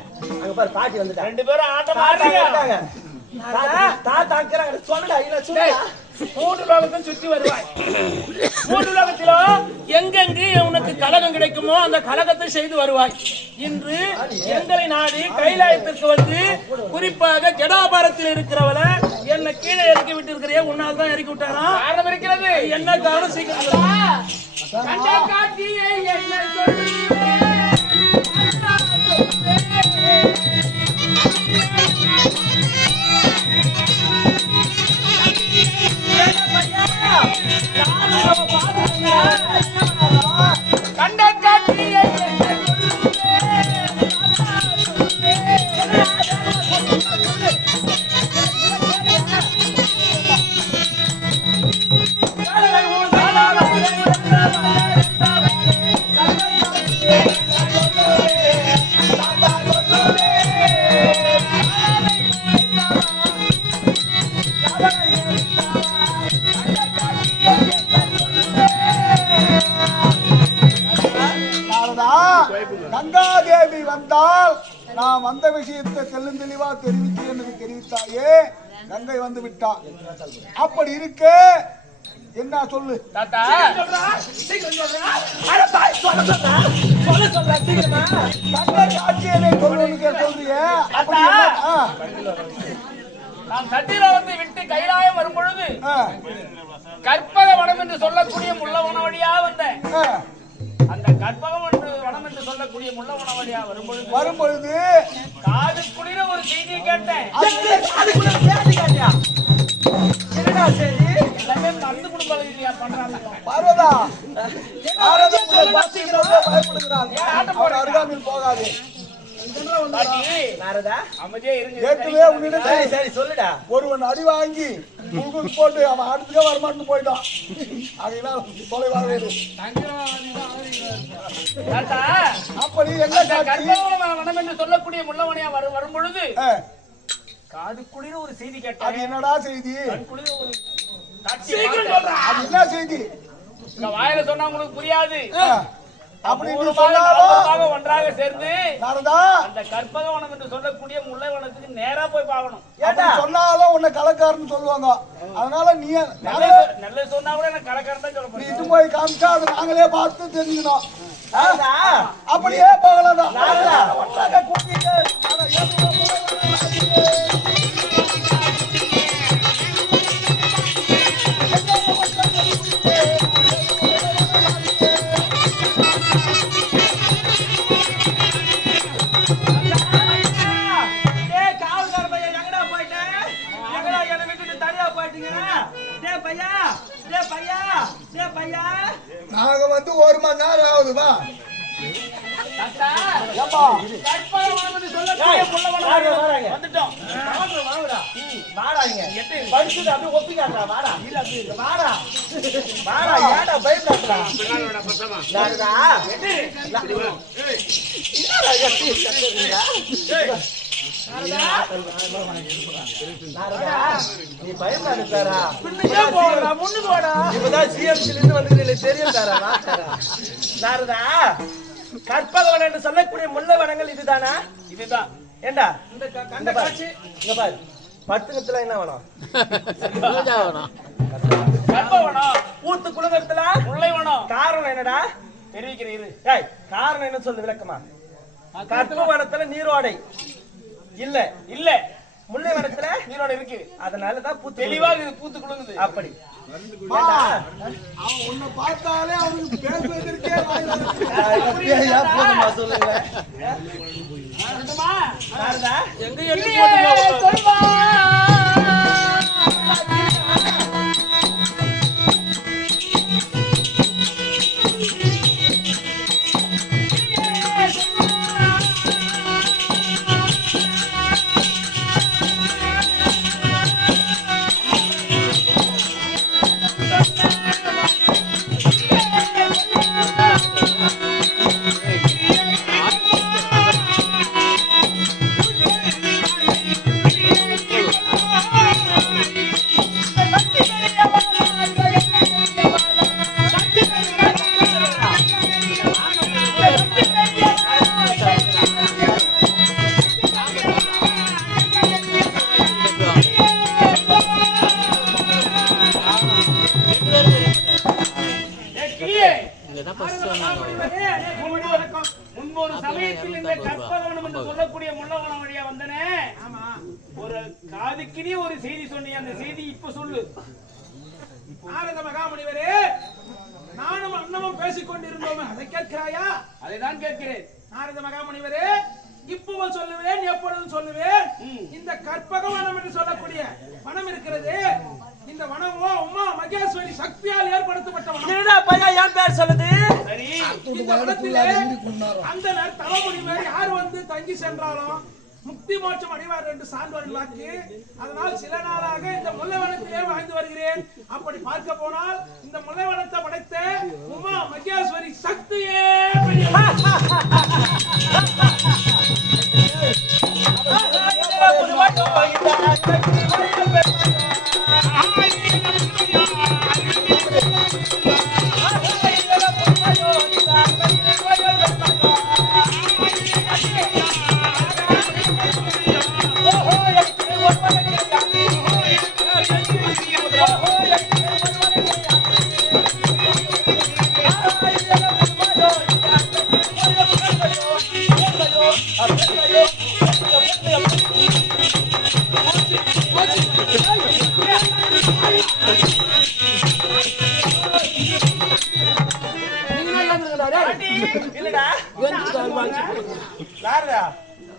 அங்க பாரு பாட்டி வந்துட்டா ரெண்டு பேரும் ஆட்டம் ஆடுறாங்க. மூன்று லோகத்தையும் சுற்றி வருவாய். மூன்று லோகத்திலும் எங்கெங்கு உனக்கு கலகம் கிடைக்குமோ அந்த கலகத்தை செய்து வருவாய். இன்று எங்களை நாடி கைலாயத்திற்கு வந்து குறிப்பாக ஜடாபாரத்தில் இருக்கிறவளை என்ன கீழே இறக்கி விட்டு இருக்கிறே உன்னால் தான் இறக்கி விட்டாரா? காரணம் இருக்கிறது. என்ன காரணம்? சீக்கிரம் கங்காதேவி வந்தால் நான் வந்த விஷயத்தை தெல்லும் தெளிவா தெரிவித்து எனக்கு தெரிவித்தாயே. கங்கை வந்து விட்டா. அப்படி இருக்க என்ன சொல்லு தாத்தா. கங்கை ஆட்சியனை சொல்லுன்னு சொல்றிய. நான் சத்திரவத்தை விட்டு கைலாயம் வரும் பொழுது கற்பக வனம் என்று சொல்லக்கூடிய முள்ளவன வழியா வந்தேன். அந்த கற்பகம் என்று வனம் என்று சொல்லக்கூடிய முள்ளவன வழியா வரும்பொழுது காது குளிர ஒரு செய்தியை கேட்டேன். என்னடா செய்தி? எல்லாமே அந்த குடும்ப பண்றாங்க. பார்வதா அருகாமையில் போகாது. ஒருவன் அடி வாங்கி போட்டு அவன் அடுத்துக்கே வரமாட்டு போயிட்டான். அப்படி வனம் என்று சொல்லக்கூடிய முள்ளவனையா வரும் பொழுது காது குளிர ஒரு செய்தி கேட்டேன். அது என்னடா செய்தி? அது என்ன செய்தி? வாயில சொன்னா உங்களுக்கு புரியாது. அப்படி சொன்னாலும் ஒன்றாக சேர்ந்து அந்த கற்பகவனம் என்று சொல்லக்கூடிய முல்லை வனத்துக்கு நேரா போய் பார்க்கணும். சொன்னாலும் உன்னை கலக்காரன்னு சொல்லுவாங்க. அதனால நீ நல்ல சொன்னா கூட எனக்கு கலக்காரன் தான் சொல்ல. நீ இது போய் காமிச்சா அதை நாங்களே பார்த்து தெரிஞ்சுக்கணும். அப்படியே போகலாம். நாங்க வந்து 1 மணி நேரம் ஆகுதுமா. நீ பயப்படாதா? இப்பதான் சிஎம்சிலிருந்து வந்து தெரியும் தாரா. நாரதா கற்பகவனம் என்று சொல்லக்கூடிய முல்லை வனங்கள் இதுதானா? இதுதான். ஏண்டா இந்த காட்சி இங்க பாரு. பட்டுங்கத்துல என்ன வேணும்? கற்பகவனம். ஊத்து குளத்துல முல்லை வனம். காரணம் என்னடா? தெரிவிக்கிறேன். காரணம் என்ன சொல்லு விளக்கமா? கற்பகவனத்துல நீரோடை இல்ல. இல்ல. முல்லை வனத்துல நீரோட இருக்கு. அதனாலதான் தெளிவா பூத்து குலுங்குது. அப்படி அவன் உன்னை பார்த்தாலே அவனுக்கு பேசுவதற்கே போதுமா சொல்லுங்க. முன்பொரு சமயத்தில் இந்த கற்பகவனம் என்று சொல்லக்கூடிய முள்ளவனம் வழியா வந்தனே. ஆமா, ஒரு காதுக்கினே ஒரு செய்தி சொன்னீங்க, அந்த செய்தி இப்ப சொல்லு. நாரத மகாமுனிவரே, நானும் அண்ணமும் பேசிக் கொண்டிருந்தோம், அதை கேட்கிறாயா? அதைதான் கேட்கிறேன். நாரத மகாமுனிவரே, இப்பவும் சொல்லுவேன், எப்பொழுதும் சொல்லுவேன். இந்த கற்பகவனம் என்று சொல்லக்கூடிய வனம் இருக்கிறது, இந்த வனமோ உமா மகேஸ்வரி சக்தியால் ஏற்படுத்தப்பட்ட வனம். என் பேர் சொல்லுது. சரி, இந்த வனத்திலே அந்த தவமுனிவர் யார் வந்து தங்கி சென்றாலும் முக்தி மோட்சம் அடைவார் என்று சான்றோரின் வாக்கு. அதனால் சில நாளாக இந்த முல்லைவனத்திலே வாழ்ந்து வருகிறேன். அப்படி பார்க்க போனால் இந்த முல்லைவனத்தை படைத்த உமா மகேஸ்வரி சக்தியே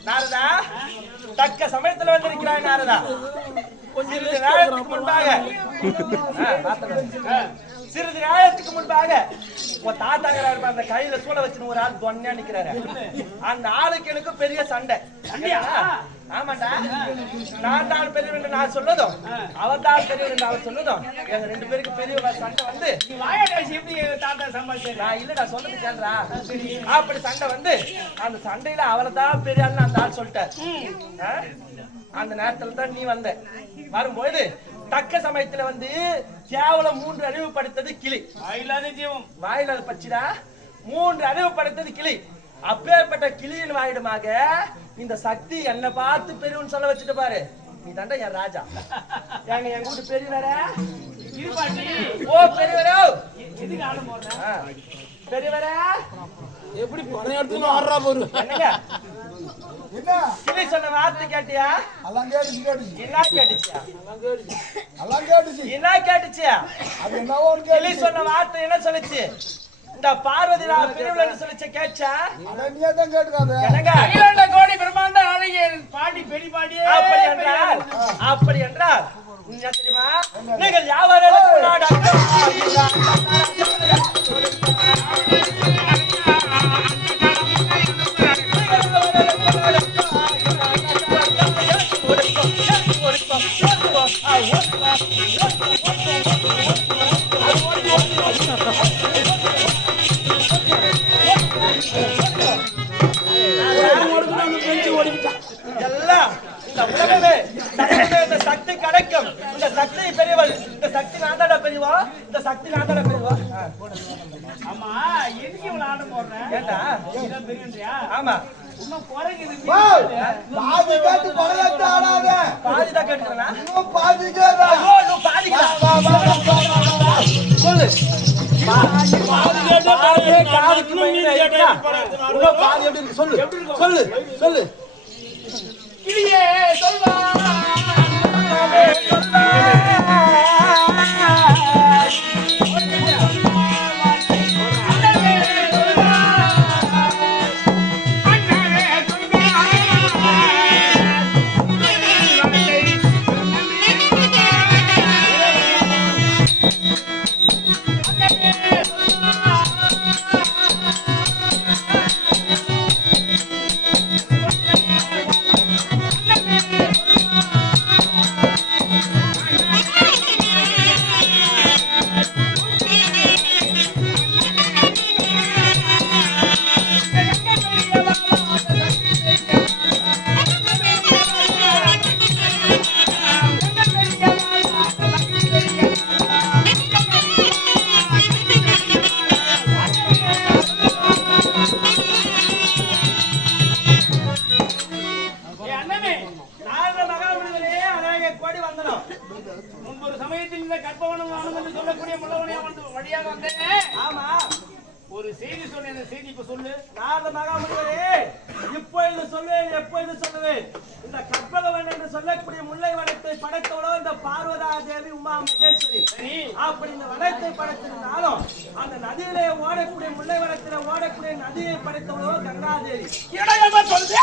நாரதா, தக்க சமயத்துல வந்திருக்கிறாய் நாரதா. சிறிது நேரத்துக்கு முன்பாக உன் தாத்தாங்கிறாரு, அந்த கையில சூழ வச்சுன்னு ஒரு ஆள் தொன்னையா நிக்கிறாரு. அந்த ஆளுக்கு எனக்கு பெரிய சண்டை. ஆமாண்டா, நான் தான் பெரியவன் நான் சொன்னதும், அவன் தான் பெரியவன் அவர் சொன்னதும், எங்க ரெண்டு பேருக்கு பெரிய சண்டை வந்து தாத்தா சம்பாதிச்சு நான் இல்லடா சொன்னது கேள்றா. அப்படி சண்டை வந்து அந்த சண்டையில அவளை தான் பெரிய ஆள்னு அந்த ஆள் சொல்லிட்டார். அந்த நேரத்துல தான் நீ வந்த. வரும்போது தக்க சமயத்துல வந்து கேவலம் 3 அறிவு படுத்தது கிளி. வாயில்லாத ஜீவம், வாயில்லாத பச்சிடா. 3 அறிவு படுத்தது கிளி. அப்பேற்பட்ட கிளியின் வாயிடுமாக இந்த சக்தி என்ன பார்த்து பெரியவன் சொல்ல வச்சுட்டு பாரு. நீ தாண்டா என் ராஜா. எங்க என் கூட்டு பெரியவர ஓ பெரியவரோ பெரியவர எப்படி பணம் எடுத்து ஆடுறா போரு. என்னங்க கிளி சொன்ன வார்த்தை கேட்டியா? எல்லாம் கேட்டுச்சு. என்ன கேட்டுச்சியா? எல்லாம் கேட்டுச்சு. என்ன கேட்டுச்சியா? அது என்னவோ கிளி சொன்ன வார்த்தை என்ன சொல்லுச்சு? இந்த பார்வதி பெரியவளன்னு சொல்லிச்சு கேட்சா? அத நீயே தான் கேட்டுக்காத. என்னங்க அகிலாண்ட கோடி பிரம்மாண்ட ஆணையர் பாடி பெரிய பாடியே அப்படி என்றால் என்ன தெரியுமா? நீங்கள் யாவரும் இந்த சக்தி கிடைக்கும். இந்த சக்தி பெரியவள். இந்த சக்தி நாதாட பெரியவா. இந்த சக்தி நாதாட பெரியவா. ஆமா, எதுக்கு இவ்வளவு ஆட போறேன்? ஏண்டா இதான் பெரியன்றியா? ஆமா, இன்னும் குறைக்குது. பாதி கேட்டு பழையத்தை ஆடாத. பாதி தான் கேட்டுறேனா? இன்னும் பாதி கேடா. ஓ, நீ பாதி கேடா. சொல்லு. பாதி கேட்டா பாதி காதுக்கு மைண்ட் கேட்டா. உள்ள பாதி எப்படி இருக்கு சொல்லு. சொல்லு. சொல்லு. கிளியே சொல்வா. ஒரு செய்தி சொன்ன அந்த செய்தி இப்ப சொல்லு. நாரத மகாமுனிவரே, இப்பொழுது சொல்வேன், எப்பொழுது சொல்லுவேன். இந்த கற்பகவன் என்று சொல்லக்கூடிய முல்லை வனத்தை படைத்தவளோ இந்த பார்வதா தேவி உமா மகேஸ்வரி. அப்படி இந்த வனத்தை படைத்திருந்தாலும் அந்த நதியிலே ஓடக்கூடிய முல்லை வனத்திலே ஓடக்கூடிய நதியை படைத்தவளோ கங்காதேவி. இடையமா சொல்லுது.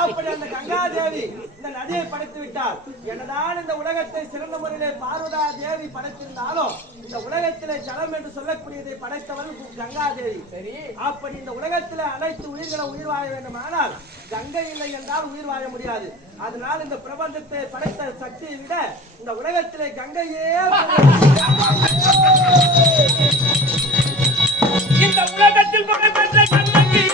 அப்படி அந்த கங்காதேவி இந்த நதியை படைத்து விட்டார். என்னதான் இந்த உலகத்தை சிறந்த முறையிலே பார்வதா தேவி படைத்திருந்தாலும் இந்த உலகத்திலே ஜலம் என்று சொல்லக்கூடியதை படைத்தவள் கங்காதேவி. சரி, அப்படி இந்த உலகத்திலே அனைத்து உயிர்களை உயிர் வாழ வேண்டுமானால் கங்கை இல்லை என்றால் உயிர் வாழ முடியாது. அதனால் இந்த பிரபஞ்சத்தை படைத்த சக்தியை விட இந்த உலகத்திலே கங்கையே இந்த உலகத்தில் புகழ்பெற்ற கண்ணகி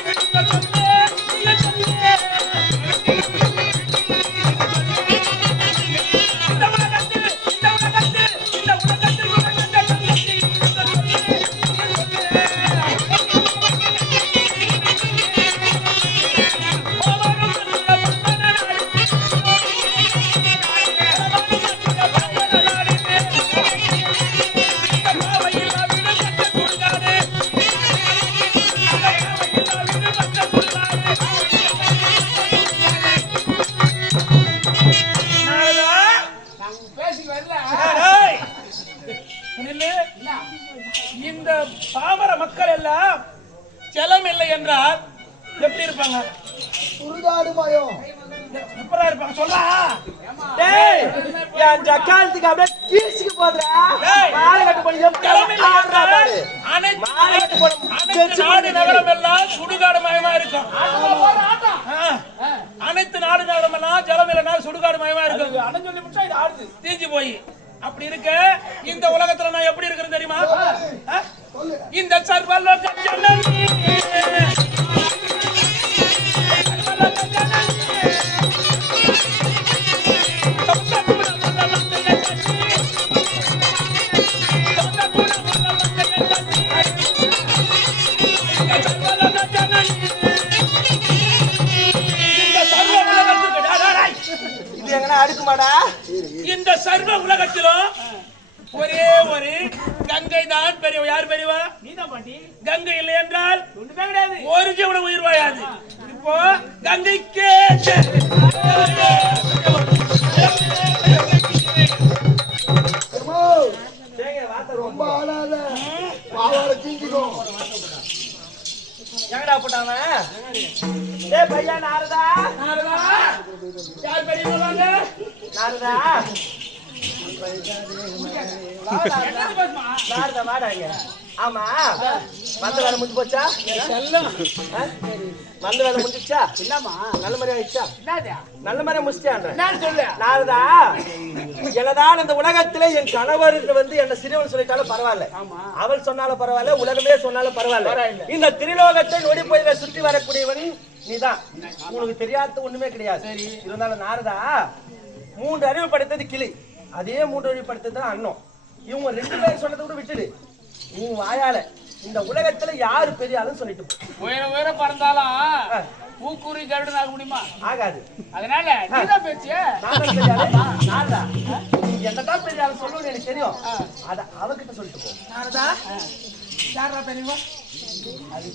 இந்த பாமர மக்கள் எல்லாம் ஜலம் இல்லை என்றால் எப்படி இருப்பாங்க? சுடுகாடு மயம். எப்படா இருப்பாங்க சொல்லா? டேய், என் ஜக்காலத்துக்கு அப்படியே கீச்சுக்கு போதுடா. டேய், மாலை கட்டு போய் ஜலம் இல்லை என்றால் அனைத்து நாடு நகரம் எல்லாம் சுடுகாடு மயமா இருக்கும். அனைத்து நாடு நகரம் எல்லாம் ஜலம் இல்லைன்னா சுடுகாடு மயமா இருக்கும். அண்ணன் சொல்லி முடிச்சா இது ஆடுது தீஞ்சு போய். அப்படி இருக்க இந்த உலகத்துல நான் எப்படி இருக்கிறேன் தெரியுமா? இந்த சர்வலோக ஜனனி அடுக்குமாடா. இந்த சர்வ உலகத்திலும் ஒரே ஒரு கங்கை தான் பெரியவ. யார் பெரியவா? நீதான் பாட்டி. கங்கை இல்லை என்றால் ஒண்ணுமே கிடையாது. ஒரு ஜீவன உயிர் வாழாது. இப்போ கங்கைக்கே ரொம்ப ஆளாத பாவாடை தீங்கிடும். எங்கடா போட்டாங்க? டேய் பையா நாரதா. நாரதா யார் பெரியவா? நாரதா நாரதா வாடாங்க. ஆமா, வந்த வேலை முடிஞ்சு போச்சா? வந்த வேலை முடிஞ்சிச்சா? என்னமா நல்ல மாதிரியா ஆயிடுச்சா? நல்ல மாதிரியா முடிச்சிட்டேன். நாரதா, என்னதான் இந்த உலகத்திலே என் கணவர் வந்து என்ன சிறுவன் சொல்லிட்டாலும் பரவாயில்ல, அவள் சொன்னாலும் பரவாயில்ல, உலகமே சொன்னாலும் பரவாயில்ல. இந்த திரிலோகத்தை நொடி போய் சுற்றி வரக்கூடியவன் நீதான். உனக்கு தெரியாத ஒண்ணுமே கிடையாது. சரி, இருந்தாலும் நாரதா, 3 அறிவு படைத்தது கிளி, அதே 3 அறிவு படைத்தது அண்ணன். இவங்க 2 பேர் சொன்னதை கூட விட்டுடு. நீ வாயால இந்த உலகத்துல யாரு பெரிய ஆளுன்னு சொல்லிட்டு உயர உயர பறந்தாலும் பூக்குறி கருடன் ஆக முடியுமா? ஆகாது. அதனால நீதான் பேச்சு. என்னதான் பெரிய ஆளு சொல்லணும்னு எனக்கு தெரியும். அத அவகிட்ட சொல்லிட்டு போ. நாரதா, யாரா பெரியவா? அது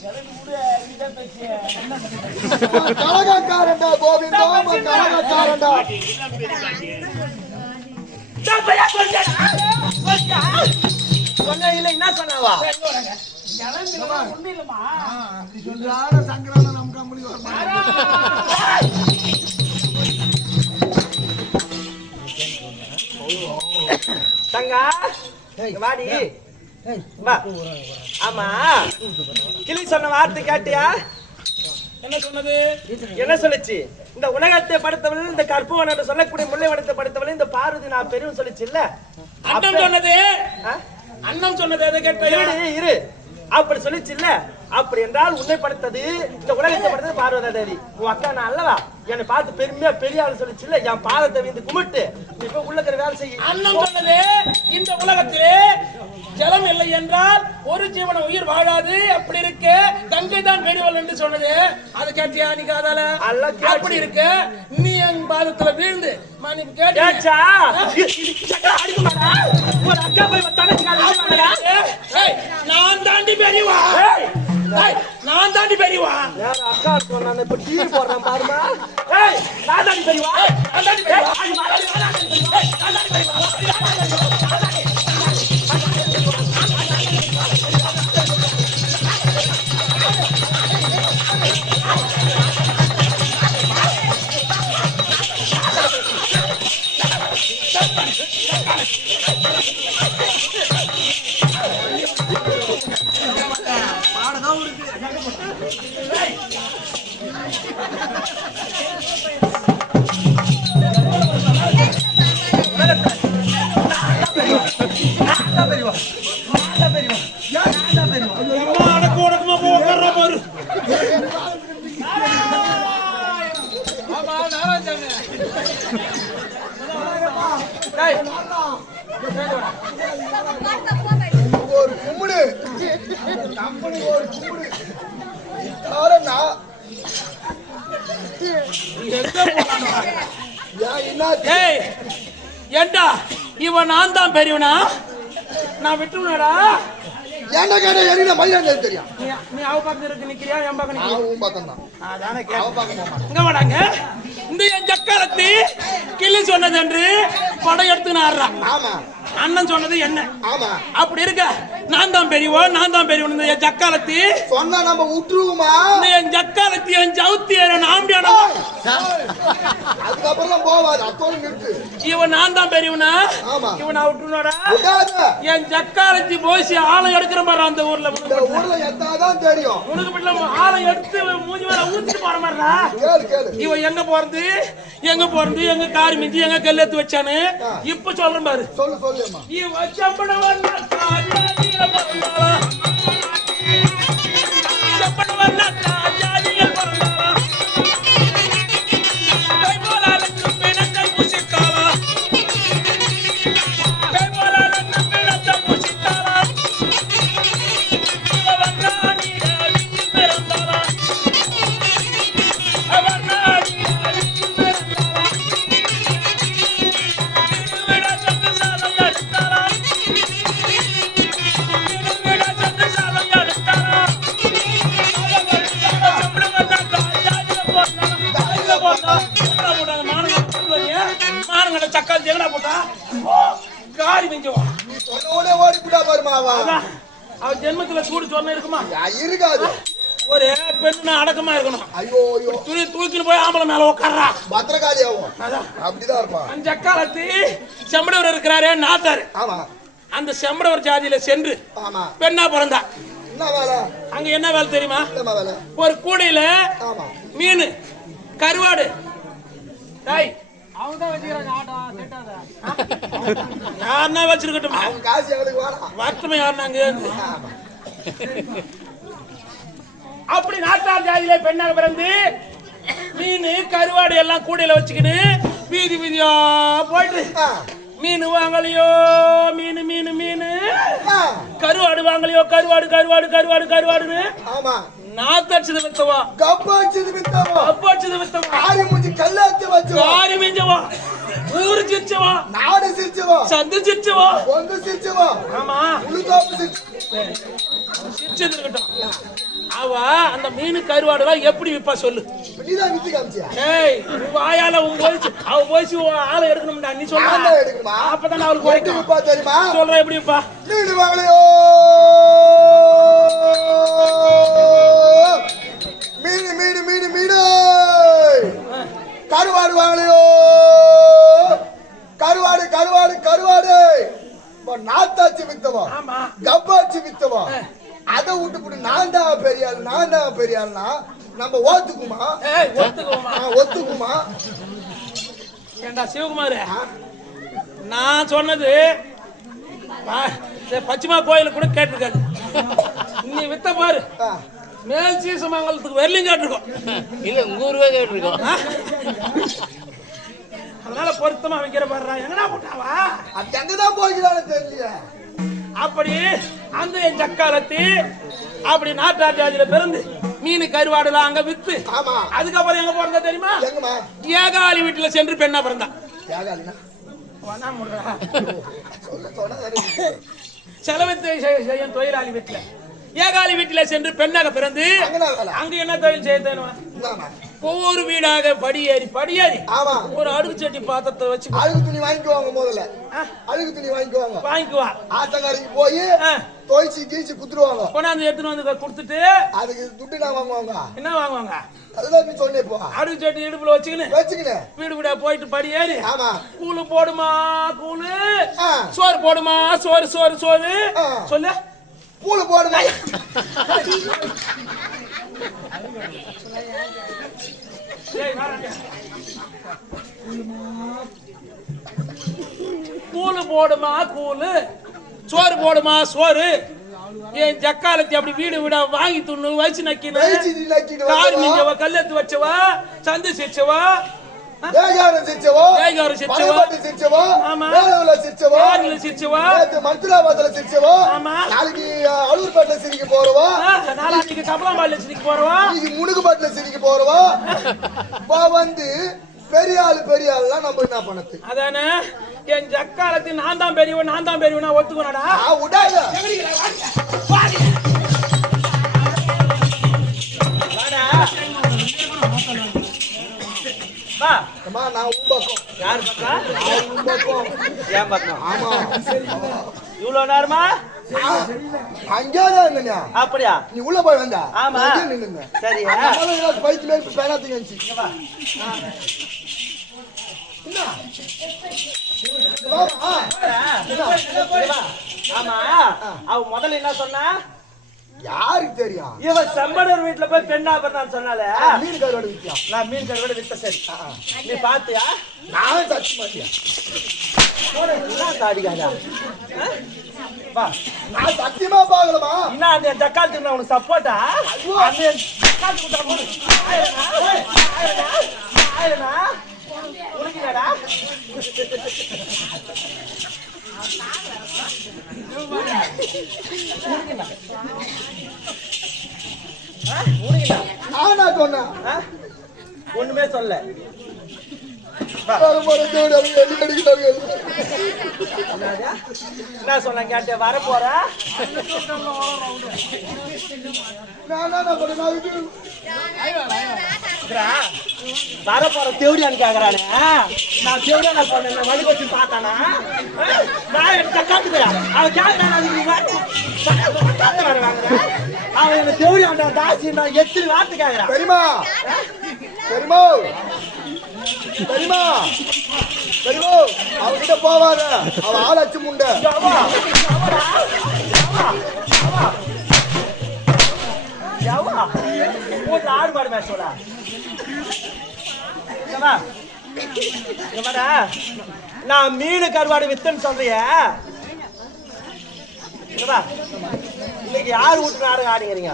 நீதான் பேச்சு. கலகக்காரண்டா கோவிந்தா, கலகக்காரண்டா. சொன்ன இல்ல, என்ன சொன்னாவா? அப்படி சொல்றான சங்கரான நம்ம கம்பெனி தங்கா வாடி வா. ஆமா, கிளி சொன்ன வார்த்தை கேட்டியா? என்ன சொன்னது? என்ன சொல்லுச்சு? இந்த உலகத்தை படைத்தவள், இந்த கற்பவன் என்று சொல்லக்கூடிய முல்லை வனத்தை படைத்தவள் இந்த பார்வதி நான் பெரும் சொல்லிச்சு இல்ல? அண்ணன் சொன்னது, அண்ணன் சொன்னது எதை கேட்ட? இரு, அப்படி சொல்லிச்சு இல்ல? அப்படி என்றால் உன்னை படைத்தது, இந்த உலகத்தை படைத்தது பார்வதா தேவி. உன் அக்கா நான் அல்லவா? என்னை பார்த்து பெருமையா பெரிய ஆள் சொல்லிச்சு இல்ல? என் பாதத்தை வீந்து கும்பிட்டு இப்ப உள்ள வேலை செய்ய. அண்ணன் சொன்னது, இந்த உலகத்திலே ஜலம் இல்லை என்றால் ஒரு ஜீவன உயிர் வாழாது. அப்படி இருக்கு கங்கை தான் பெரியவள் என்று சொன்னது. அது கேட்டியா நீ காதால? அப்படி இருக்கு நீ என் பாதத்துல வீழ்ந்து மன்னிப்பு கேட்டா ஒரு அக்கா போய் நான் தாண்டி பெரியவா. நான் தாண்டி பெரியவா. அக்கா சொன்ன இப்ப டீ போடுறேன் பாருமா. நான் தாண்டி பெரியவா. நான் தாண்டி பெரியவா. ஒரு கும்பிடு கம்பெனி ஒரு கும்பிடு ஏண்டா இவன் நான் தான் பெரியவனா? நான் விட்டுனடா. ஏன்டா கேட்ட எரின மயிலாங்க தெரியும். நீ அவ பக்கம் இருக்கு நிக்கிறியா? என் பக்கம் நிக்கிறியா? அவன் பக்கம் தான். அதானே அவ பக்கம் போமா. இங்க வாடாங்க. இந்த என் சக்கரத்தி கிள்ளி சொன்னது என்று படம் ஆடுறான். ஆமா. அண்ணன் சொன்னது என்ன? ஆமா. அப்படி இருக்க நான் தான் பெரியவன் நான் தான் பெரியவன். இந்த என் சக்காலத்தி சொன்னா நம்ம விட்டுருவோமா? இந்த என் சக்காலத்தி என் ஜவுத்தி நாம்பியானா அதுக்கப்புறம் தான் போவாது. அத்தோடு நிறுத்து. இவன் நான் தான் பெரியவனா? ஆமா. இவன் நான் விட்டுனடா. என் சக்காலத்தி போசி ஆளை எடுக்கிற மாதிரி அந்த ஊர்ல. இந்த ஊர்ல எத்தாதான் தெரியும். உனக்கு பிள்ளை ஆளை எடுத்து மூஞ்சி மேல ஊத்திட்டு போற மாதிரிடா. கேளு கேளு. இவன் எங்க போறது எங்க காரி மிஞ்சி எங்க கல் எடுத்து வச்சானு இப்ப சொல்றேன் பாரு. சொல்லு சொல்லுமா. இவன் சம்பளவன் சக்கால் ஜெகனா போட்டா காரி மிஞ்சவா. நீ சொன்னோடே ஓடிப்புடா பாருமாவா. அவ ஜென்மத்துல சூடு சொன்ன இருக்குமா? இருக்காது. ஒரு பெண்ணு அடக்கமா இருக்கணும். ஐயோ ஐயோ. துணி தூக்கின்னு போய் ஆம்பளை மேல உட்கார்றா. பத்திரகாளி ஆகும். அப்படிதான் இருப்பா. அந்த சக்காலத்தி செம்படவர் இருக்கிறாரே நாட்டாரு. ஆமா. அந்த செம்படவர் ஜாதியில சென்று ஆமா பெண்ணா பிறந்தா. என்ன வேலை? அங்க என்ன வேலை தெரியுமா? என்ன வேலை? ஒரு கூடையில ஆமா மீன் கருவாடு. டேய் யாருன்னா வச்சிருக்கட்டும். வருத்தமே யாருனாங்க. அப்படி நாட்டார் ஜாதியில பெண்ணாக பிறந்து மீன் கருவாடு எல்லாம் கூடையில வச்சுக்கின்னு வீதி வீதியா போயிட்டு மீன் வாங்கலையோ மீன் மீன் மீன் கருவாடு வாங்கலையோ கருவாடு கருவாடு கருவாடு கருவாடுன்னு நாத்தடிச்சது வித்தவா கப்பாச்சது வித்தவா கப்பாச்சது வித்தவா ஆரி மூஞ்சி கல்லாத்து வச்சவா ஆரி மிஞ்சவா ஊரு சிரிச்சவா நாடு சிரிச்சவா சந்து சிரிச்சவா பொந்து சிரிச்சவா ஆமா உளுதாப்பு சிரிச்சது இருக்கட்டும். அவ அந்த மீன் கருவாடுலாம் எப்படி விப்பா சொல்லு. நீதான் வித்து காமிச்சியா? ஏய் வாயால உன் போய் அவ போய் ஆளை எடுக்கணும்டா. நீ சொன்னா எடுக்கணுமா? அப்பதான் அவளுக்கு குறைக்கும் விப்பா தெரியுமா? சொல்றேன் எப்படி விப்பா. மீன் வாங்கலையோ மீன் மீன் மீன் மீன் கருவாடு வாங்கலையோ கருவாடு கருவாடு கருவாடு நாத்தாச்சி வித்தவா கப்பாச்சி வித்தவா அதை விட்டு நான் தான் பெரியாள்னா நம்ம ஒத்துக்குமா? ஒத்துக்குமா? ஏண்டா சிவகுமார் நான் சொன்னது பச்சிமா கோயிலுக்கு கூட கேட்டிருக்காது. நீ வித்த பாரு மேல் சீசமங்கலத்துக்கு வெர்லிங் கேட்டிருக்கோம். இல்ல உங்க ஊருவே கேட்டிருக்கோம். அதனால பொருத்தமா வைக்கிற பாருடா. எங்கடா போட்டாவா? அது எங்கதான் போய்கிறான்னு தெரியல. அப்படி அந்த என் சக்காலத்தி அப்படி நாட்டாட்டியாதியில பிறந்து மீன் கருவாடுலாம் அங்க வித்து ஆமா. அதுக்கப்புறம் எங்க போறதா தெரியுமா? எங்கம்மா? ஏகாலி வீட்டுல சென்று பெண்ணா பிறந்தான். தியாகாலினா செலவத்தை செய்யும் தொழிலாளி வீட்டுல ஏகாலி வீட்டுல சென்று பெண்ணாக பிறந்து அங்க என்ன தொழில் செய்ய தேனுவா? ஒவ்வொரு வீடாக படியேறி ஆமா. ஒரு அடுக்கு சட்டி பாத்திரத்தை வச்சு அழுகு துணி வாங்கிக்குவாங்க. முதல்ல அழுகு துணி வாங்கிக்குவா. ஆத்தங்கரைக்கு போய் தோய்ச்சி கீழ்ச்சி குத்துருவாங்க. கொண்டாந்து எடுத்துட்டு வந்து கொடுத்துட்டு அதுக்கு துட்டு நான் வாங்குவாங்க. என்ன வாங்குவாங்க? அதுதான் நீ சொன்னே போ. அடுக்கு சட்டி இடுப்புல வச்சுக்கினேன் வீடு வீடா போயிட்டு படியேறி கூழு போடுமா கூழு, சோறு போடுமா சோறு சோறு சோறு சொல்லு, கூழு போடுமா. கூழு போடுமா கூழு, சோறு போடுமா சோறு. என் ஜக்காலத்தி அப்படி வீடு வீடா வாங்கி துண்ணு வச்சு நக்கின கார் மிஞ்சவா, கல்லெத்து வச்சவா, சந்து சிரிச்சவா, நாளைக்கு அலூர்பேட்டில சிரிக்க போறவா, நாளைக்கு கமலாபாடில சிரிக்க போறவா, முனுகுபாட்டில சிரிக்க போறவா. வந்து பெரிய ஆளுலாம் நம்ம என்ன பண்ணது? அதானே என் ஜக்காலத்தி நான் தான் பெரியவனா ஒத்துக்கணடா. இவ்வளவு நேரமா அங்கேதான் அப்படியா? நீ உள்ள போய் வந்தா? ஆமா. சரி, பைக்கு மேல பேனாத்துக்கு ஆமா. அவ முதல்ல என்ன சொன்னா? யாருக்கு தெரியும்? இவன் செம்படர் வீட்டுல போய் பெண்ணா பிறந்தான்னு சொன்னாலே. மீன் கருவாடு வித்தியா? நான் மீன் கருவாடு வித்த. சரி, நீ பாத்தியா? நான் சச்சி மாட்டியா? தாடிக்காதா? நான் சத்தியமா பாக்கலமா? என்ன அந்த தக்காளத்துக்கு உனக்கு சப்போர்ட்டா? உனக்குடா ஒண்ணுமே சொல்ல. என்ன சொன்ன கேட்ட? வர போற வர போற தேவடியான்னு கேக்குறானே. நான் தேவடியா சொன்ன வழி வச்சு பார்த்தானா? அவன் கேக்குறான் அவன் என்ன தேவடியாண்டா தாசிண்டா எத்தனை வார்த்தை கேக்குறான். தெரியுமா தெரியுமா தெரியுமா தெரியுமா? அவகிட்ட போவாத, அவ ஆளாச்சு முண்ட. ஆடு மாடு மேட்சோடா நான் மீன் கருவாடு வித்துன்னு சொல்றிய. இன்னைக்கு யார் வீட்டு நாடகம் ஆடுங்கிறீங்க?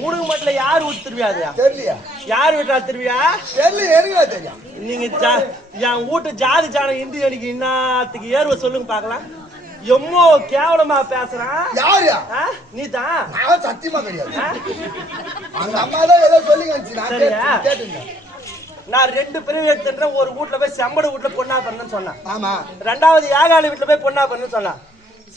முழுகு மட்டும் யார் வீட்டு திருவியாது? தெரியலையா? யார் வீட்டா திருவியா? தெரியல. தெரியும். நீங்க என் வீட்டு ஜாதி ஜானம் இந்தி அடிக்கு இன்னத்துக்கு ஏறுவ சொல்லுங்க பாக்கலாம். எம்மோ கேவலமா பேசுறான். யாரு? நீ தான். நான் சத்தியமா தெரியாது. அந்த அம்மா தான் ஏதோ சொல்லிங்க. நான் 2 பிரிவு எடுத்துட்டு ஒரு வீட்டுல போய் செம்பட வீட்டுல பொண்ணா பண்ணு சொன்னேன். ஆமா. ரெண்டாவது ஏகாலி வீட்டுல போய் பொண்ணா பண்ணு சொன்னேன்.